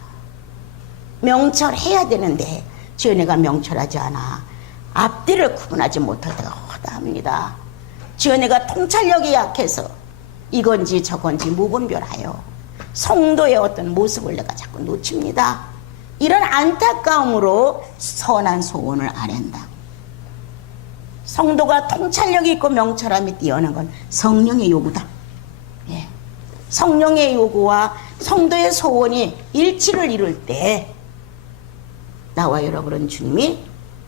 명철해야 되는데 주여 내가 명철하지 않아. 앞뒤를 구분하지 못할 때가 허다합니다. 주여 내가 통찰력이 약해서 이건지 저건지 무분별하여 성도의 어떤 모습을 내가 자꾸 놓칩니다. 이런 안타까움으로 선한 소원을 아랜다. 성도가 통찰력이 있고 명철함이 뛰어난 건 성령의 요구다. 예. 성령의 요구와 성도의 소원이 일치를 이룰 때 나와 여러분은 주님이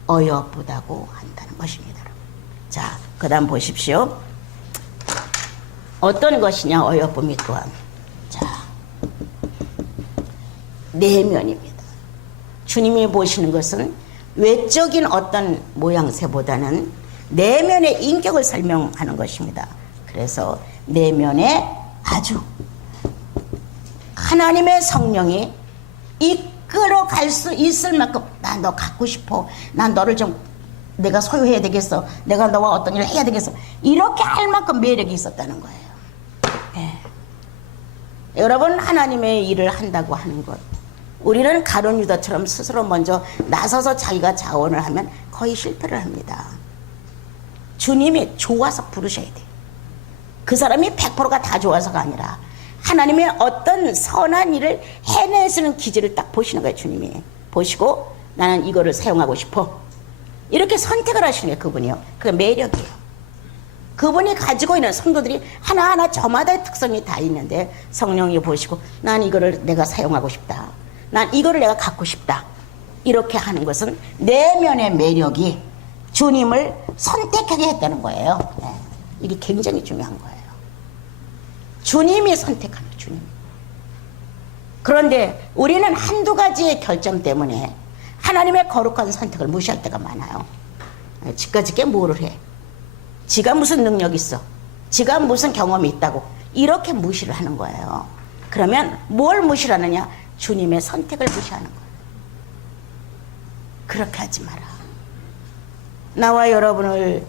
어여쁘다고 한다는 것입니다. 자, 그 다음 보십시오. 어떤 것이냐 어여쁨이 또한. 자, 내면입니다. 주님이 보시는 것은 외적인 어떤 모양새보다는 내면의 인격을 설명하는 것입니다. 그래서 내면에 아주 하나님의 성령이 이끌어 갈 수 있을 만큼 난 너 갖고 싶어. 난 너를 좀 내가 소유해야 되겠어. 내가 너와 어떤 일을 해야 되겠어. 이렇게 할 만큼 매력이 있었다는 거예요. 네. 여러분, 하나님의 일을 한다고 하는 것, 우리는 가룟 유다처럼 스스로 먼저 나서서 자기가 자원을 하면 거의 실패를 합니다. 주님이 좋아서 부르셔야 돼요. 그 사람이 100%가 다 좋아서가 아니라 하나님의 어떤 선한 일을 해내시는 기질을 딱 보시는 거예요. 주님이 보시고 나는 이거를 사용하고 싶어. 이렇게 선택을 하시는 거예요. 그분이요. 그게 매력이에요. 그분이 가지고 있는 성도들이 하나하나 저마다의 특성이 다 있는데 성령이 보시고 난 이거를 내가 사용하고 싶다. 난 이거를 내가 갖고 싶다. 이렇게 하는 것은 내면의 매력이 주님을 선택하게 했다는 거예요. 네. 이게 굉장히 중요한 거예요. 주님이 선택합니다. 주님. 그런데 우리는 한두 가지의 결정 때문에 하나님의 거룩한 선택을 무시할 때가 많아요. 지가 뭐를 해? 지가 무슨 능력이 있어? 지가 무슨 경험이 있다고? 이렇게 무시를 하는 거예요. 그러면 뭘 무시를 하느냐? 주님의 선택을 무시하는 거예요. 그렇게 하지 마라. 나와 여러분을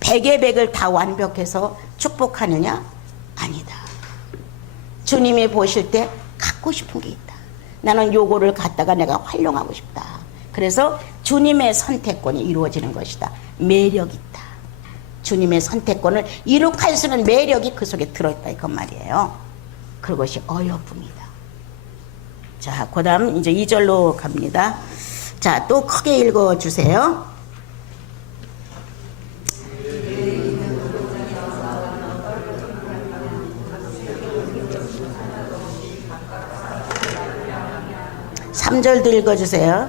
100의 100을 다 완벽해서 축복하느냐? 아니다. 주님이 보실 때 갖고 싶은 게 있다. 나는 요거를 갖다가 내가 활용하고 싶다. 그래서 주님의 선택권이 이루어지는 것이다. 매력이 있다. 주님의 선택권을 이룩할 수 있는 매력이 그 속에 들어있다. 이건 말이에요. 그것이 어여쁨이다. 자, 그 다음 이제 2절로 갑니다. 자, 또 크게 읽어주세요. 삼 절도 읽어주세요.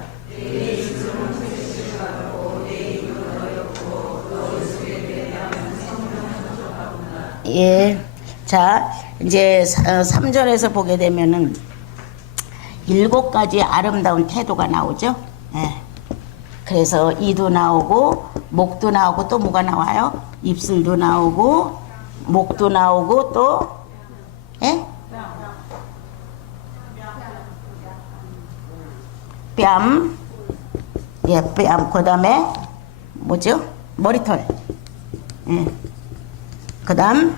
예. 자, 이제 3절에서 보게 되면은 7가지 아름다운 태도가 나오죠. 예. 그래서 이도 나오고 목도 나오고 또 뭐가 나와요? 입술도 나오고 목도 나오고 또 예? 뺨, 예, 뺨. 그 다음에 뭐죠? 머리털. 예. 그 다음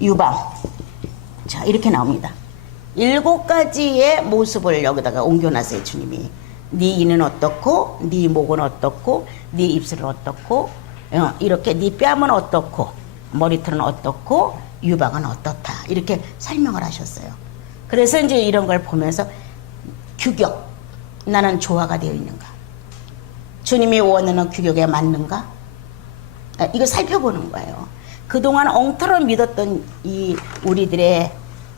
유방. 자, 이렇게 나옵니다. 7가지의 모습을 여기다가 옮겨놨어요. 주님이. 네 이는 어떻고, 네 목은 어떻고, 네 입술은 어떻고, 이렇게 네 뺨은 어떻고, 머리털은 어떻고 유방은 어떻다 이렇게 설명을 하셨어요. 그래서 이제 이런 걸 보면서 규격, 나는 조화가 되어 있는가, 주님이 원하는 규격에 맞는가, 이거 살펴보는 거예요. 그동안 엉터러 믿었던 이 우리들의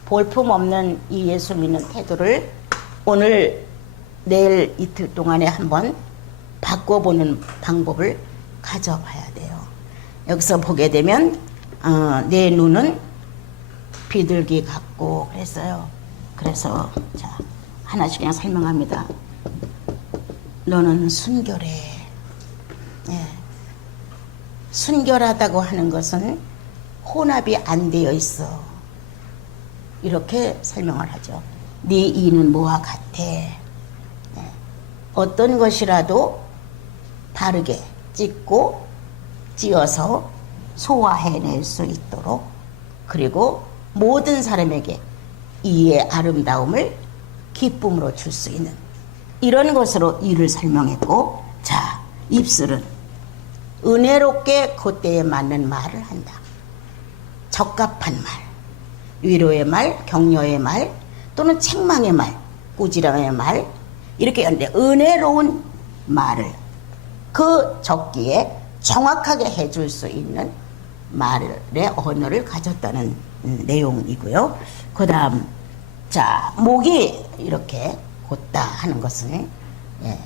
볼품없는 이 예수 믿는 태도를 오늘 내일 이틀 동안에 한번 바꿔보는 방법을 가져봐야 돼요. 여기서 보게 되면 내 눈은 비둘기 같고 그랬어요. 그래서 자 하나씩 그냥 설명합니다. 너는 순결해. 예. 순결하다고 하는 것은 혼합이 안 되어 있어. 이렇게 설명을 하죠. 네 이는 뭐와 같아. 예. 어떤 것이라도 바르게 찍고 찌어서 소화해낼 수 있도록, 그리고 모든 사람에게 이의 아름다움을 기쁨으로 줄 수 있는 이런 것으로 이를 설명했고, 자 입술은 은혜롭게 그때에 맞는 말을 한다. 적합한 말, 위로의 말, 격려의 말, 또는 책망의 말, 꾸지람의 말, 이렇게 하는데 은혜로운 말을 그 적기에 정확하게 해줄 수 있는 말의 언어를 가졌다는 내용이고요. 그 다음 자 목이 이렇게 곧다 하는 것은 예,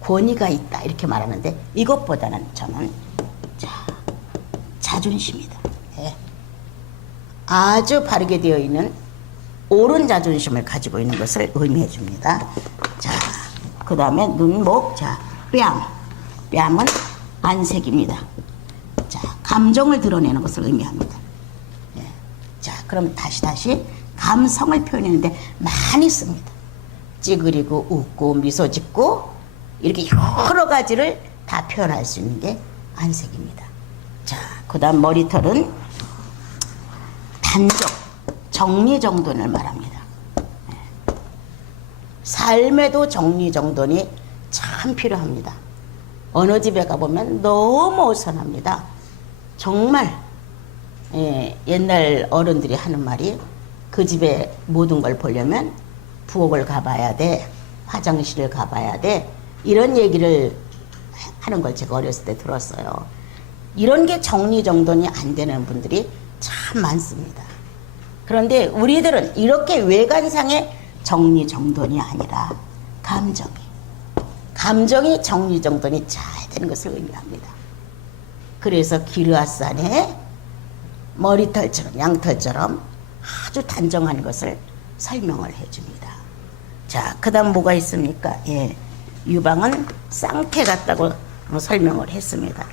권위가 있다 이렇게 말하는데, 이것보다는 저는 자 자존심이다. 예. 아주 바르게 되어 있는 옳은 자존심을 가지고 있는 것을 의미해 줍니다. 자, 그 다음에 눈, 목, 자 뺨은 안색입니다. 자, 감정을 드러내는 것을 의미합니다. 예. 자, 그럼 다시 감성을 표현하는데 많이 씁니다. 찌그리고 웃고 미소 짓고 이렇게 여러 가지를 다 표현할 수 있는 게 안색입니다. 자, 그 다음 머리털은 단정, 정리정돈을 말합니다. 예. 삶에도 정리정돈이 참 필요합니다. 어느 집에 가보면 너무 어수선합니다. 정말 예, 옛날 어른들이 하는 말이 그 집에 모든 걸 보려면 부엌을 가봐야 돼, 화장실을 가봐야 돼, 이런 얘기를 하는 걸 제가 어렸을 때 들었어요. 이런 게 정리정돈이 안 되는 분들이 참 많습니다. 그런데 우리들은 이렇게 외관상의 정리정돈이 아니라 감정이 정리정돈이 잘 되는 것을 의미합니다. 그래서 기르앗산에 머리털처럼 양털처럼 아주 단정한 것을 설명을 해줍니다. 자, 그 다음 뭐가 있습니까? 예, 유방은 쌍태 같다고 설명을 했습니다.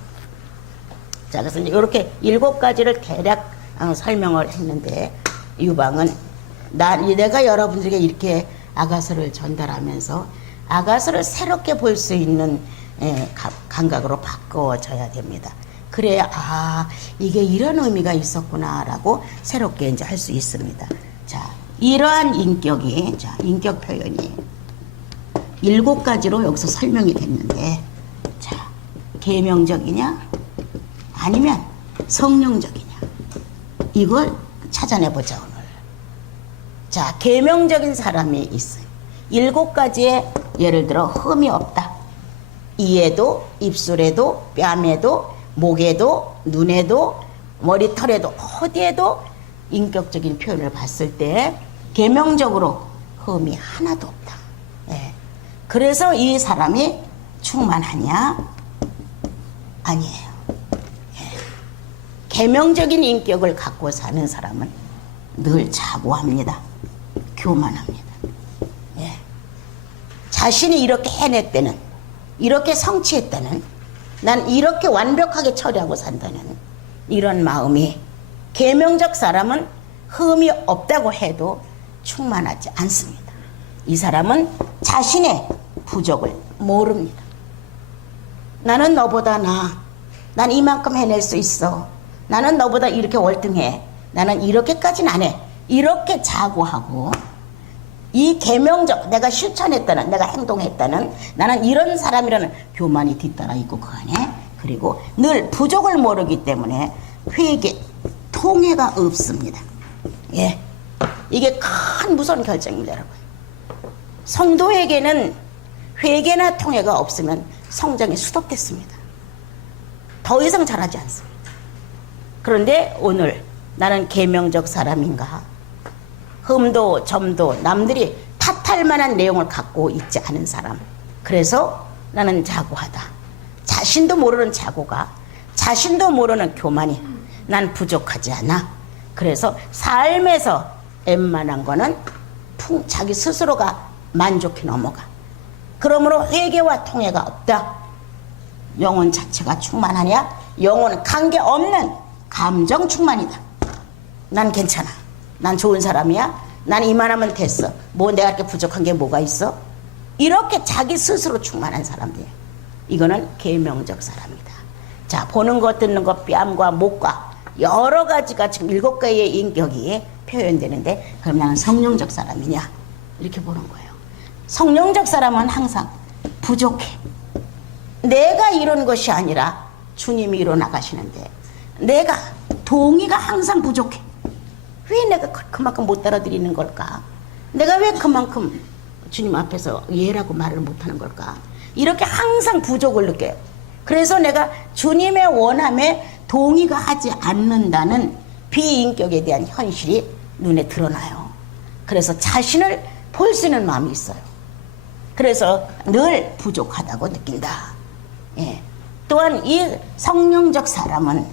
자, 그래서 이렇게 7가지를 대략 설명을 했는데, 유방은 내가 여러분들에게 이렇게 아가서를 전달하면서 아가서를 새롭게 볼 수 있는 감각으로 바꿔줘야 됩니다. 그래야 이게 이런 의미가 있었구나라고 새롭게 이제 할 수 있습니다. 자, 이러한 인격이, 자, 인격 표현이 7가지로 여기서 설명이 됐는데, 자, 계명적이냐 아니면 성령적이냐, 이걸 찾아내보자 오늘. 자, 계명적인 사람이 있어요. 7가지의 예를 들어 흠이 없다. 이에도 입술에도 뺨에도 목에도 눈에도 머리털에도 어디에도 인격적인 표현을 봤을 때 계명적으로 흠이 하나도 없다. 예. 그래서 이 사람이 충만하냐? 아니에요. 예. 계명적인 인격을 갖고 사는 사람은 늘 자고합니다. 교만합니다. 예. 자신이 이렇게 해냈다는, 이렇게 성취했다는, 난 이렇게 완벽하게 처리하고 산다는 이런 마음이, 계명적 사람은 흠이 없다고 해도 충만하지 않습니다. 이 사람은 자신의 부족을 모릅니다. 나는 너보다 나아. 난 이만큼 해낼 수 있어. 나는 너보다 이렇게 월등해. 나는 이렇게까지는 안 해. 이렇게 자고하고, 이 계명적, 내가 실천했다는, 내가 행동했다는, 나는 이런 사람이라는 교만이 뒤따라 있고 그 안에, 그리고 늘 부족을 모르기 때문에 회개, 통회가 없습니다. 예, 이게 큰 무서운 결정입니다, 여러분. 성도에게는 회개나 통회가 없으면 성장이 수덕됐습니다. 더 이상 자라지 않습니다. 그런데 오늘 나는 계명적 사람인가? 흠도 점도 남들이 탓할 만한 내용을 갖고 있지 않은 사람. 그래서 나는 자고하다. 자신도 모르는 자고가, 자신도 모르는 교만이 난 부족하지 않아. 그래서 삶에서 웬만한 거는 자기 스스로가 만족해 넘어가. 그러므로 회개와 통회가 없다. 영혼 자체가 충만하냐? 영혼은 관계없는 감정 충만이다. 난 괜찮아. 난 좋은 사람이야. 난 이만하면 됐어. 뭐 내가 이렇게 부족한 게 뭐가 있어? 이렇게 자기 스스로 충만한 사람들이에요. 이거는 계명적 사람이다. 자, 보는 것, 듣는 것, 뺨과 목과 여러 가지가 지금 7개의 인격이 표현되는데, 그럼 나는 성령적 사람이냐? 이렇게 보는 거예요. 성령적 사람은 항상 부족해. 내가 이룬 것이 아니라 주님이 이뤄 나가시는데, 내가 동의가 항상 부족해. 왜 내가 그만큼 못 따라드리는 걸까? 내가 왜 그만큼 주님 앞에서 예라고 말을 못하는 걸까? 이렇게 항상 부족을 느껴요. 그래서 내가 주님의 원함에 동의가 하지 않는다는 비인격에 대한 현실이 눈에 드러나요. 그래서 자신을 볼 수 있는 마음이 있어요. 그래서 늘 부족하다고 느낀다. 예. 또한 이 성령적 사람은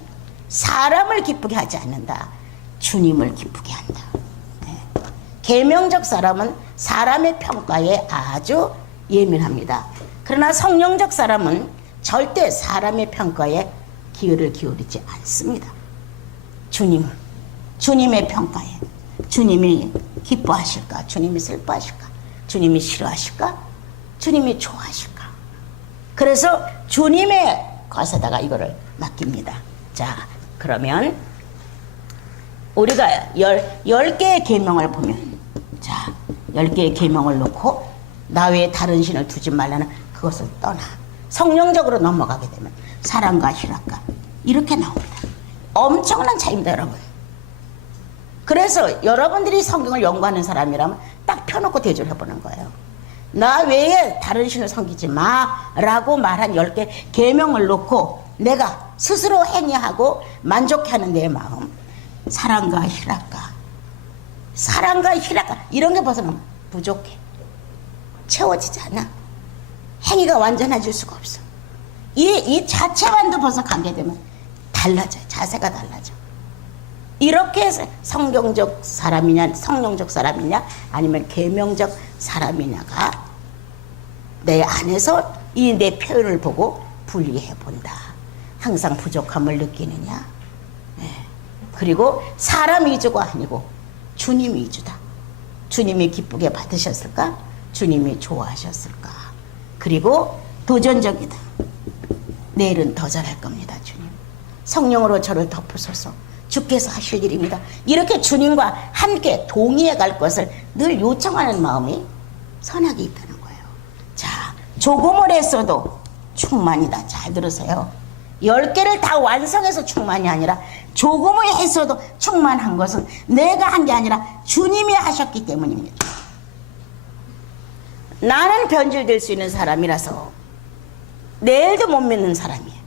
사람을 기쁘게 하지 않는다. 주님을 기쁘게 한다. 예. 계명적 사람은 사람의 평가에 아주 예민합니다. 그러나 성령적 사람은 절대 사람의 평가에 기회를 기울이지 않습니다. 주님의 평가에 주님이 기뻐하실까? 주님이 슬퍼하실까? 주님이 싫어하실까? 주님이 좋아하실까? 그래서 주님의 것에다가 이거를 맡깁니다. 자, 그러면 우리가 10개의 계명을 보면, 자, 10개의 계명을 놓고 나 외에 다른 신을 두지 말라는 그것을 떠나 성령적으로 넘어가게 되면 사랑과 희락과 이렇게 나옵니다. 엄청난 차이입니다, 여러분. 그래서 여러분들이 성경을 연구하는 사람이라면 딱 펴놓고 대조를 해보는 거예요. 나 외에 다른 신을 섬기지 마라고 말한 10개 계명을 놓고 내가 스스로 행위하고 만족해하는 내 마음, 사랑과 희락과 이런 게 벗어나면 부족해. 채워지지 않아. 행위가 완전해질 수가 없어. 이 자체만도 벌써 관계되면 달라져요. 자세가 달라져. 이렇게 해서 성경적 사람이냐, 성령적 사람이냐, 아니면 계명적 사람이냐가 내 안에서 이 내 표현을 보고 분리해 본다. 항상 부족함을 느끼느냐. 네. 그리고 사람 위주가 아니고 주님 위주다. 주님이 기쁘게 받으셨을까? 주님이 좋아하셨을까? 그리고 도전적이다. 내일은 더 잘할 겁니다, 주님. 성령으로 저를 덮으소서. 주께서 하실 일입니다. 이렇게 주님과 함께 동의해 갈 것을 늘 요청하는 마음이 선하게 있다는 거예요. 자, 조금을 했어도 충만이다. 잘 들으세요. 10개를 다 완성해서 충만이 아니라 조금을 했어도 충만한 것은 내가 한 게 아니라 주님이 하셨기 때문입니다. 나는 변질될 수 있는 사람이라서 내일도 못 믿는 사람이에요.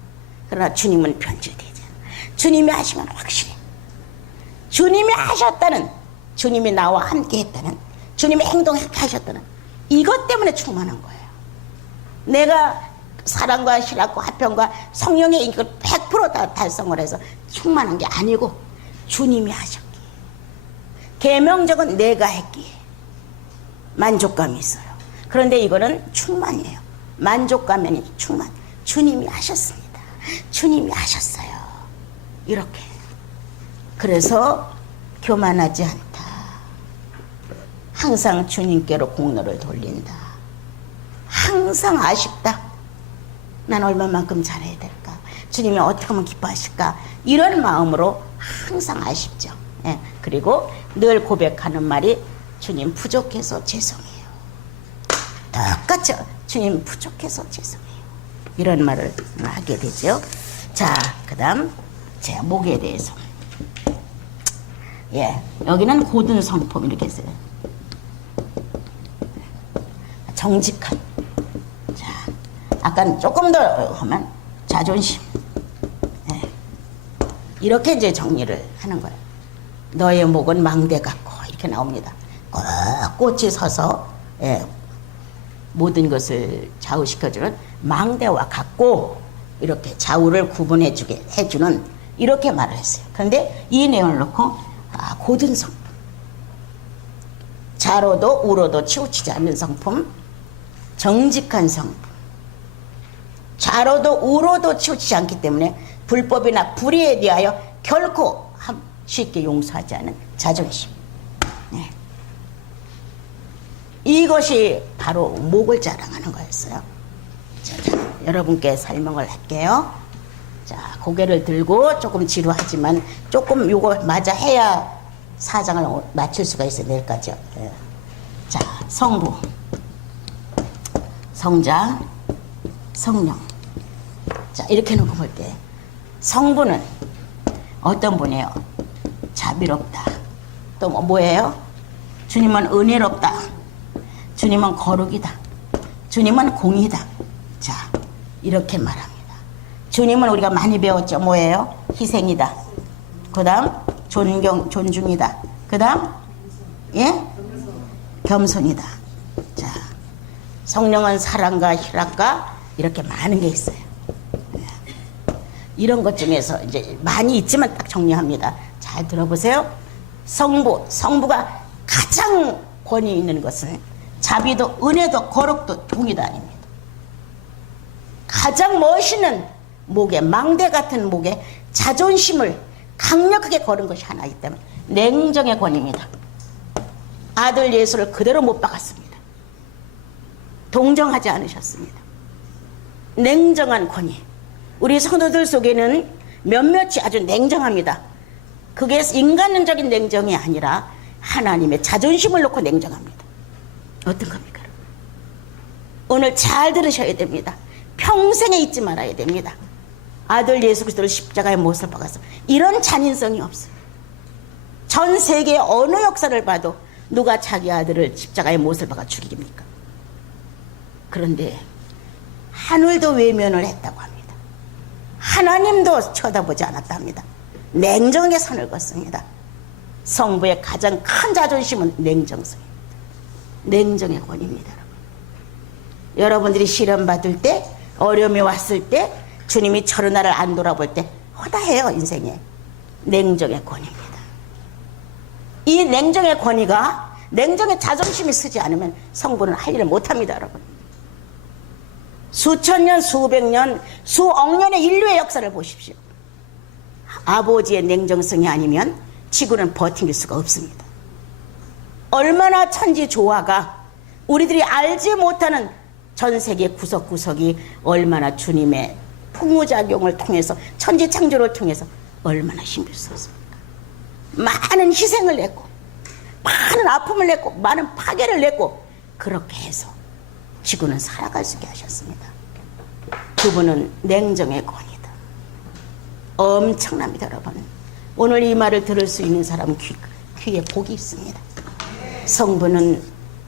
그러나 주님은 변질되지 않아요. 주님이 하시면 확실해. 주님이 하셨다는, 주님이 나와 함께 했다는, 주님이 행동하게 하셨다는 이것 때문에 충만한 거예요. 내가 사랑과 희락과 화평과 성령의 인격을 100% 달성을 해서 충만한 게 아니고 주님이 하셨기에, 계명적은 내가 했기에 만족감이 있어요. 그런데 이거는 충만이에요. 만족감이 아니고 충만. 주님이 하셨습니다. 주님이 하셨어요. 이렇게. 그래서 교만하지 않다. 항상 주님께로 공로를 돌린다. 항상 아쉽다. 난 얼마만큼 잘해야 될까? 주님이 어떻게 하면 기뻐하실까? 이런 마음으로 항상 아쉽죠. 예. 그리고 늘 고백하는 말이 주님 부족해서 죄송해요. 똑같죠. 주님 부족해서 죄송해요. 이런 말을 하게 되죠. 자, 그 다음 제 목에 대해서. 예, 여기는 고든 성품 이렇게 써요. 정직한. 자, 아까 조금 더 하면 자존심. 예. 이렇게 이제 정리를 하는 거예요. 너의 목은 망대 같고 이렇게 나옵니다. 꼭 꽃이 서서 예, 모든 것을 좌우시켜주는 망대와 같고 이렇게 좌우를 구분해주게 해주는 이렇게 말을 했어요. 그런데 이 내용을 놓고 고든 성품, 좌로도 우로도 치우치지 않는 성품, 정직한 성품, 좌로도 우로도 치우치지 않기 때문에 불법이나 불의에 대하여 결코 쉽게 용서하지 않은 자존심. 네. 이것이 바로 목을 자랑하는 거였어요. 자, 여러분께 설명을 할게요. 자, 고개를 들고 조금 지루하지만 조금 요거 맞아 해야 사장을 맞출 수가 있어요. 내일까지요. 예. 자, 성부, 성자, 성령. 자, 이렇게 놓고 볼 때 성부는 어떤 분이에요? 자비롭다. 또 뭐예요? 주님은 은혜롭다. 주님은 거룩이다. 주님은 공의다. 자, 이렇게 말합니다. 주님은 우리가 많이 배웠죠. 뭐예요? 희생이다. 그 다음 존중이다. 그 다음 예? 겸손이다. 자, 성령은 사랑과 희락과 이렇게 많은 게 있어요. 이런 것 중에서 이제 많이 있지만 딱 정리합니다. 잘 들어보세요. 성부가 가장 권위 있는 것은 자비도 은혜도 거룩도 공의도 아닙니다. 가장 멋있는 목에, 망대 같은 목에 자존심을 강력하게 걸은 것이 하나 있기 때문에 냉정의 권위입니다. 아들 예수를 그대로 못 박았습니다. 동정하지 않으셨습니다. 냉정한 권위. 우리 성도들 속에는 몇몇이 아주 냉정합니다. 그게 인간적인 냉정이 아니라 하나님의 자존심을 놓고 냉정합니다. 어떤 겁니까? 오늘 잘 들으셔야 됩니다. 평생에 잊지 말아야 됩니다. 아들 예수 그리스도를 십자가에 못을 박아서 이런 잔인성이 없어요. 전 세계 어느 역사를 봐도 누가 자기 아들을 십자가에 못을 박아 죽입니까? 그런데 하늘도 외면을 했다고 합니다. 하나님도 쳐다보지 않았다 합니다. 냉정하게 선을 긋습니다. 성부의 가장 큰 자존심은 냉정성입니다. 냉정의 권위입니다. 여러분들이 시련 받을 때, 어려움이 왔을 때, 주님이 저런 나를 안 돌아볼 때 허다해요. 인생에. 냉정의 권위입니다. 이 냉정의 권위가 냉정의 자존심이 쓰지 않으면 성부는 할 일을 못합니다. 여러분. 수천 년, 수백 년, 수억 년의 인류의 역사를 보십시오. 아버지의 냉정성이 아니면 지구는 버틸 수가 없습니다. 얼마나 천지 조화가 우리들이 알지 못하는 전 세계 구석구석이 얼마나 주님의 풍무작용을 통해서 천지 창조를 통해서 얼마나 힘을 썼습니까? 많은 희생을 냈고 많은 아픔을 냈고 많은 파괴를 냈고 그렇게 해서 지구는 살아갈 수 있게 하셨습니다. 그분은 냉정의 권위다. 엄청납니다. 여러분. 오늘 이 말을 들을 수 있는 사람은 귀에 복이 있습니다. 성부는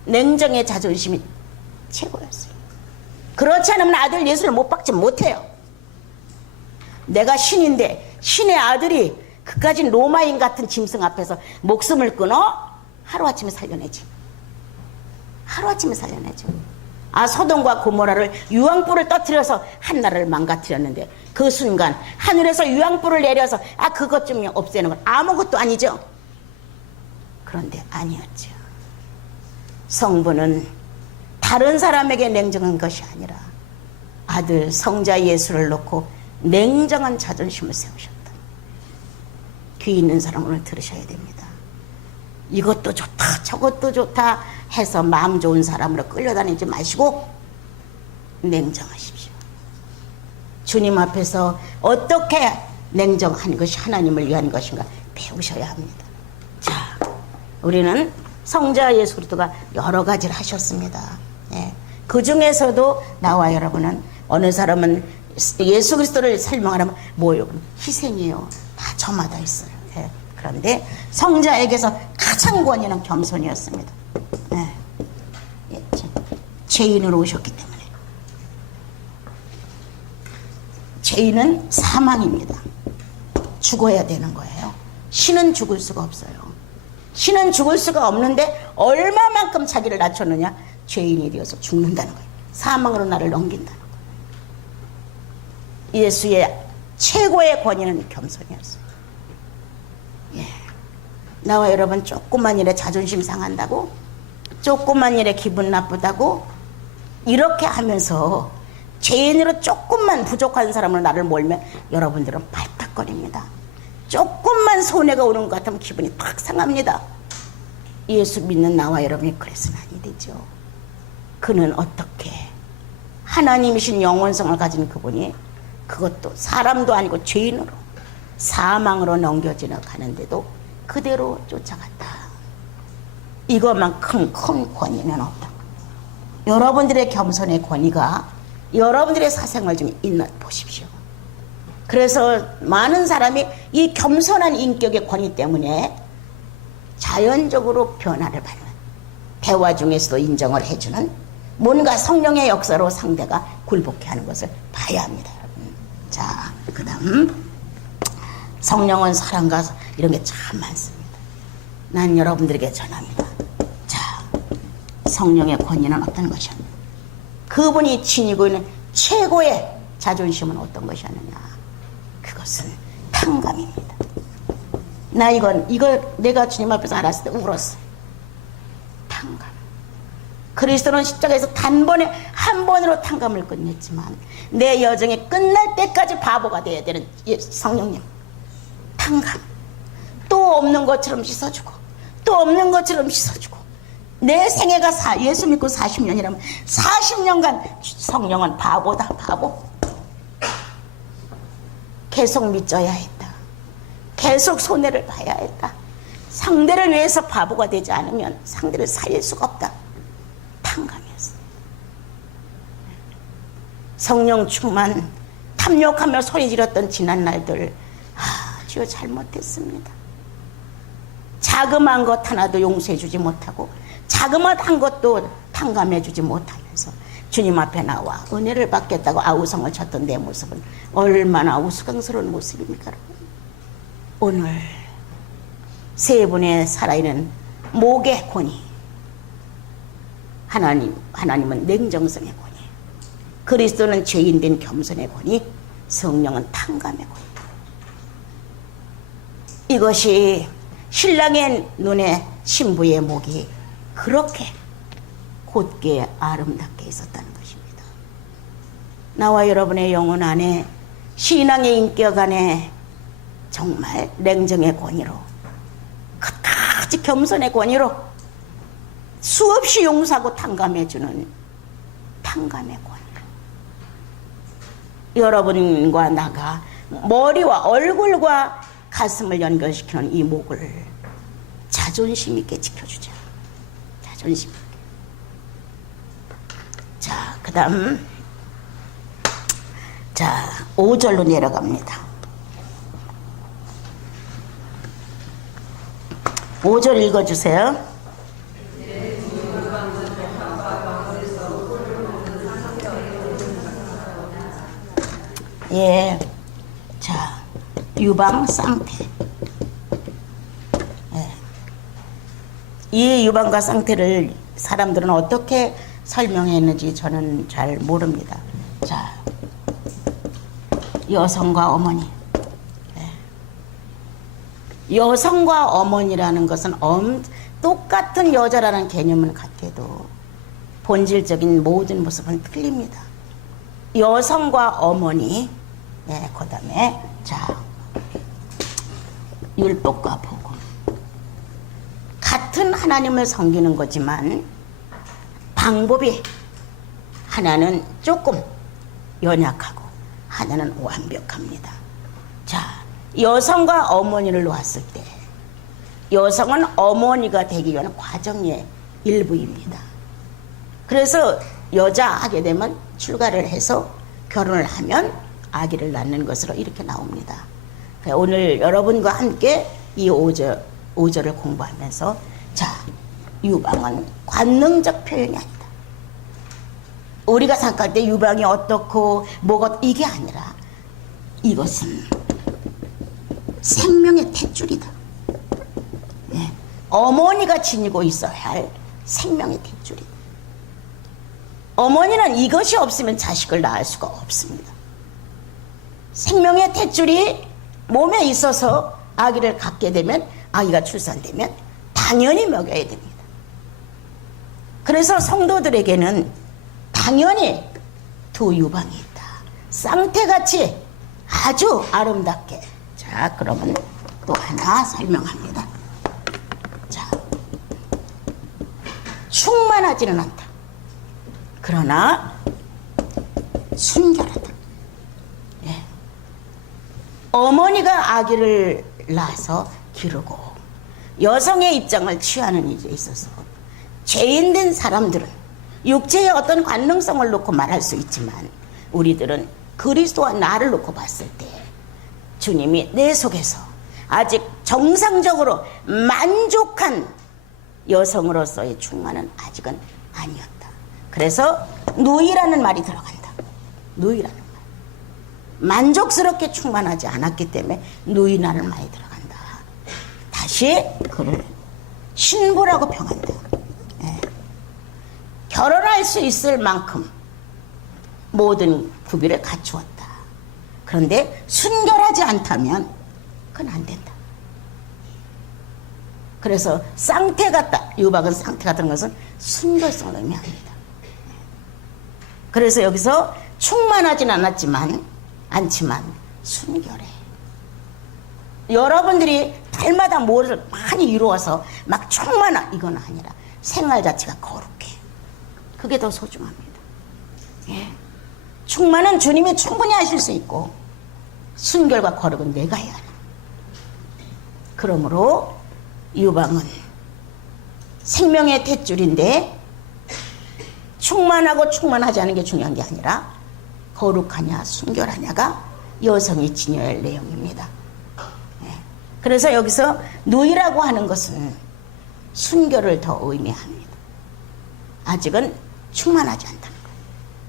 냉정의 자존심이 최고였어요. 그렇지 않으면 아들 예수를 못 박지 못해요. 내가 신인데 신의 아들이 그까지 로마인 같은 짐승 앞에서 목숨을 끊어 하루아침에 살려내지. 하루아침에 살려내죠. 소돔과 고모라를 유황불을 떠뜨려서 한 나라를 망가뜨렸는데 그 순간 하늘에서 유황불을 내려서 그것 좀 없애는 건 아무것도 아니죠. 그런데 아니었죠. 성부는 다른 사람에게 냉정한 것이 아니라 아들 성자 예수를 놓고 냉정한 자존심을 세우셨다. 귀 있는 사람 오늘 들으셔야 됩니다. 이것도 좋다 저것도 좋다 해서 마음 좋은 사람으로 끌려다니지 마시고 냉정하십시오. 주님 앞에서 어떻게 냉정한 것이 하나님을 위한 것인가 배우셔야 합니다. 자, 우리는 성자 예수 그리스도가 여러 가지를 하셨습니다. 예. 그 중에서도 나와 여러분은 어느 사람은 예수 그리스도를 설명하려면 뭐예요? 희생이에요. 저마다 있어요. 예. 그런데 성자에게서 가장 권위는 겸손이었습니다. 예. 예. 죄인으로 오셨기 때문에. 죄인은 사망입니다. 죽어야 되는 거예요. 신은 죽을 수가 없어요. 신은 죽을 수가 없는데 얼마만큼 자기를 낮췄느냐? 죄인이 되어서 죽는다는 거예요. 사망으로 나를 넘긴다는 거예요. 예수의 최고의 권위는 겸손이었어요. 예. 나와 여러분 조그만 일에 자존심 상한다고, 조그만 일에 기분 나쁘다고 이렇게 하면서 죄인으로 조금만 부족한 사람으로 나를 몰면 여러분들은 발탁거립니다. 조금만 손해가 오는 것 같으면 기분이 팍 상합니다. 예수 믿는 나와 여러분이 그래서는 아니 되죠. 그는 어떻게 하나님이신 영원성을 가진 그분이 그것도 사람도 아니고 죄인으로 사망으로 넘겨지나 가는데도 그대로 쫓아갔다. 이것만큼 큰 권위는 없다. 여러분들의 겸손의 권위가 여러분들의 사생활 중에 있나 보십시오. 그래서 많은 사람이 이 겸손한 인격의 권위 때문에 자연적으로 변화를 받는, 대화 중에서도 인정을 해주는 뭔가 성령의 역사로 상대가 굴복해 하는 것을 봐야 합니다. 자, 그 다음 성령은 사랑과 이런 게 참 많습니다. 난 여러분들에게 전합니다. 자, 성령의 권위는 어떤 것이었냐? 그분이 지니고 있는 최고의 자존심은 어떤 것이었느냐? 그것은 탕감입니다. 나 이거 내가 주님 앞에서 알았을 때 울었어요. 탕감. 그리스도는 십자가에서 단번에 한 번으로 탕감을 끝냈지만 내 여정이 끝날 때까지 바보가 되어야 되는 성령님. 탕감. 또 없는 것처럼 씻어주고 또 없는 것처럼 씻어주고 내 생애가 예수 믿고 40년이라면 40년간 성령은 바보다. 바보. 계속 믿어야 했다. 계속 손해를 봐야 했다. 상대를 위해서 바보가 되지 않으면 상대를 살릴 수가 없다. 탕감이었어. 성령 충만 탐욕하며 소리 지렀던 지난 날들 아주 잘못했습니다. 자그마한 것 하나도 용서해 주지 못하고 자그마한 것도 탕감해 주지 못하면서 주님 앞에 나와 은혜를 받겠다고 아우성을 쳤던 내 모습은 얼마나 우스꽝스러운 모습입니까? 오늘 세 분의 살아있는 목의 권위, 하나님은 냉정성의 권위, 그리스도는 죄인된 겸손의 권위, 성령은 탕감의 권위. 이것이 신랑의 눈에 신부의 목이 그렇게 곧게 아름답게 있었다는 것입니다. 나와 여러분의 영혼 안에, 신앙의 인격 안에 정말 냉정의 권위로, 끝까지 겸손의 권위로 수없이 용서하고 탕감해주는 탕감의 권위. 여러분과 나가 머리와 얼굴과 가슴을 연결시키는 이 목을 자존심 있게 지켜주자. 자존심 있게. 자, 그 다음 5절로 내려갑니다. 5절 읽어주세요. 예. 자, 유방 쌍태. 예. 이 유방과 쌍태를 사람들은 어떻게 설명했는지 저는 잘 모릅니다. 자, 여성과 어머니. 여성과 어머니라는 것은 똑같은 여자라는 개념은 같아도 본질적인 모든 모습은 틀립니다. 여성과 어머니, 네, 그 다음에 자, 율법과 복음. 같은 하나님을 섬기는 거지만 방법이 하나는 조금 연약하고 하나는 완벽합니다. 자, 여성과 어머니를 놓았을 때 여성은 어머니가 되기 위한 과정의 일부입니다. 그래서 여자 하게 되면 출가를 해서 결혼을 하면 아기를 낳는 것으로 이렇게 나옵니다. 오늘 여러분과 함께 이 5절을 공부하면서 자, 유방은 관능적 표현이 아니다. 우리가 생각할 때 유방이 어떻고 뭐가 이게 아니라 이것은 생명의 탯줄이다. 예. 어머니가 지니고 있어야 할 생명의 탯줄이다. 어머니는 이것이 없으면 자식을 낳을 수가 없습니다. 생명의 탯줄이 몸에 있어서 아기를 갖게 되면 아기가 출산되면 당연히 먹여야 됩니다. 그래서 성도들에게는 당연히 두 유방이 있다. 쌍태같이 아주 아름답게. 자, 그러면 또 하나 설명합니다. 자, 충만하지는 않다. 그러나 순결하다. 예. 어머니가 아기를 낳아서 기르고 여성의 입장을 취하는 일에 있어서 죄인된 사람들은 육체의 어떤 관능성을 놓고 말할 수 있지만 우리들은 그리스도와 나를 놓고 봤을 때 주님이 내 속에서 아직 정상적으로 만족한 여성으로서의 충만은 아직은 아니었다. 그래서 누이라는 말이 들어간다. 누이라는 말. 만족스럽게 충만하지 않았기 때문에 누이라는 말이 들어간다. 다시 그를 신부라고 평한다. 예. 결혼할 수 있을 만큼 모든 구비를 갖추었다. 그런데 순결하지 않다면 그건 안 된다. 그래서 쌍태 같다. 유박은 쌍태 같은 것은 순결성을 의미합니다. 그래서 여기서 충만하진 않지만 순결해. 여러분들이 달마다 뭐를 많이 이루어서 막 충만한 이건 아니라 생활 자체가 거룩해. 그게 더 소중합니다. 예. 충만은 주님이 충분히 하실 수 있고 순결과 거룩은 내가 해야 한다. 그러므로 유방은 생명의 탯줄인데 충만하고 충만하지 않은 게 중요한 게 아니라 거룩하냐 순결하냐가 여성이 지녀야 할 내용입니다. 예. 그래서 여기서 누이라고 하는 것은 순결을 더 의미합니다. 아직은 충만하지 않다는 거예요.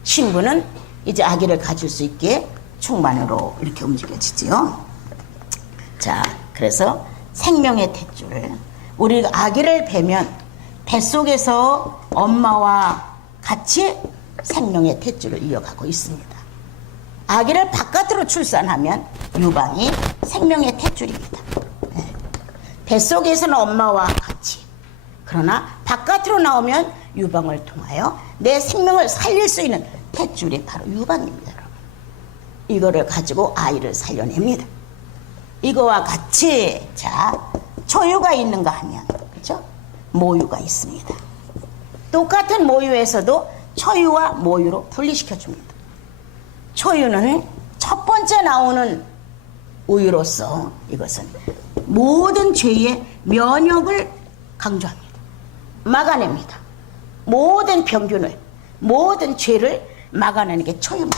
신부는 이제 아기를 가질 수 있게 충만으로 이렇게 움직여지지요. 자, 그래서 생명의 탯줄. 우리 아기를 베면 뱃속에서 엄마와 같이 생명의 탯줄을 이어가고 있습니다. 아기를 바깥으로 출산하면 유방이 생명의 탯줄입니다. 네. 뱃속에서는 엄마와 같이. 그러나 바깥으로 나오면 유방을 통하여 내 생명을 살릴 수 있는 탯줄이 바로 유방입니다. 여러분. 이거를 가지고 아이를 살려냅니다. 이거와 같이 자 초유가 있는가 하면 그렇죠? 모유가 있습니다. 똑같은 모유에서도 초유와 모유로 분리시켜 줍니다. 초유는 첫 번째 나오는 우유로서 이것은 모든 죄의 면역을 강조합니다. 막아냅니다. 모든 병균을 모든 죄를 막아내는 게 초유입니다.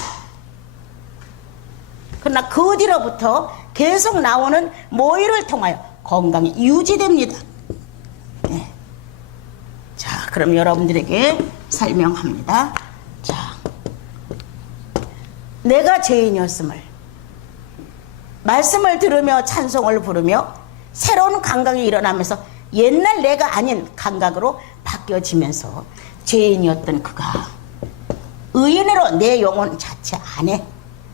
그러나 그 뒤로부터 계속 나오는 모유를 통하여 건강이 유지됩니다. 네. 자, 그럼 여러분들에게 설명합니다. 자, 내가 죄인이었음을 말씀을 들으며 찬송을 부르며 새로운 감각이 일어나면서 옛날 내가 아닌 감각으로 바뀌어지면서 죄인이었던 그가 의인으로 내 영혼 자체 안에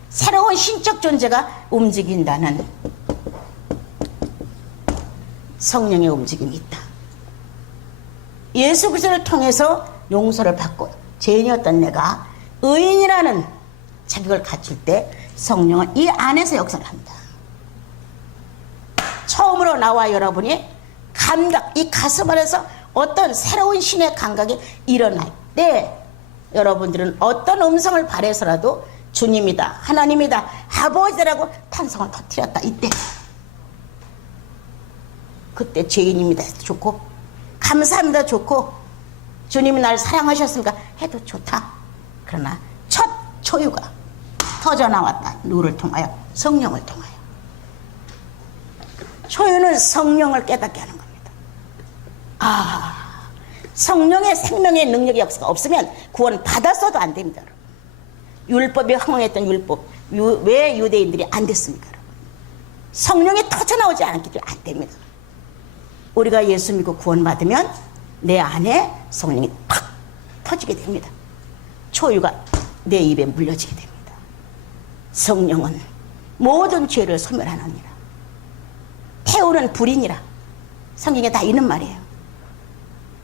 새로운 신적 존재가 움직인다는 성령의 움직임이 있다. 예수 그리스도를 통해서 용서를 받고 죄인이었던 내가 의인이라는 자격을 갖출 때 성령은 이 안에서 역사를 합니다. 처음으로 나와 여러분이 감각, 이 가슴 안에서 어떤 새로운 신의 감각이 일어날 때 여러분들은 어떤 음성을 발해서라도 주님이다, 하나님이다, 아버지라고 탄성을 터뜨렸다. 이때 그때 죄인입니다 해도 좋고 감사합니다 좋고 주님이 나를 사랑하셨으니까 해도 좋다. 그러나 첫 초유가 터져나왔다. 누구를 통하여? 성령을 통하여. 초유는 성령을 깨닫게 하는 겁니다. 성령의 생명의 능력의 역사가 없으면 구원 받았어도 안 됩니다. 율법에 허망했던 율법, 왜 유대인들이 안 됐습니까? 성령이 터져나오지 않았기 때문에 안 됩니다. 우리가 예수 믿고 구원 받으면 내 안에 성령이 팍 터지게 됩니다. 초유가 내 입에 물려지게 됩니다. 성령은 모든 죄를 소멸하느니라. 태우는 불이니라. 성경에 다 있는 말이에요.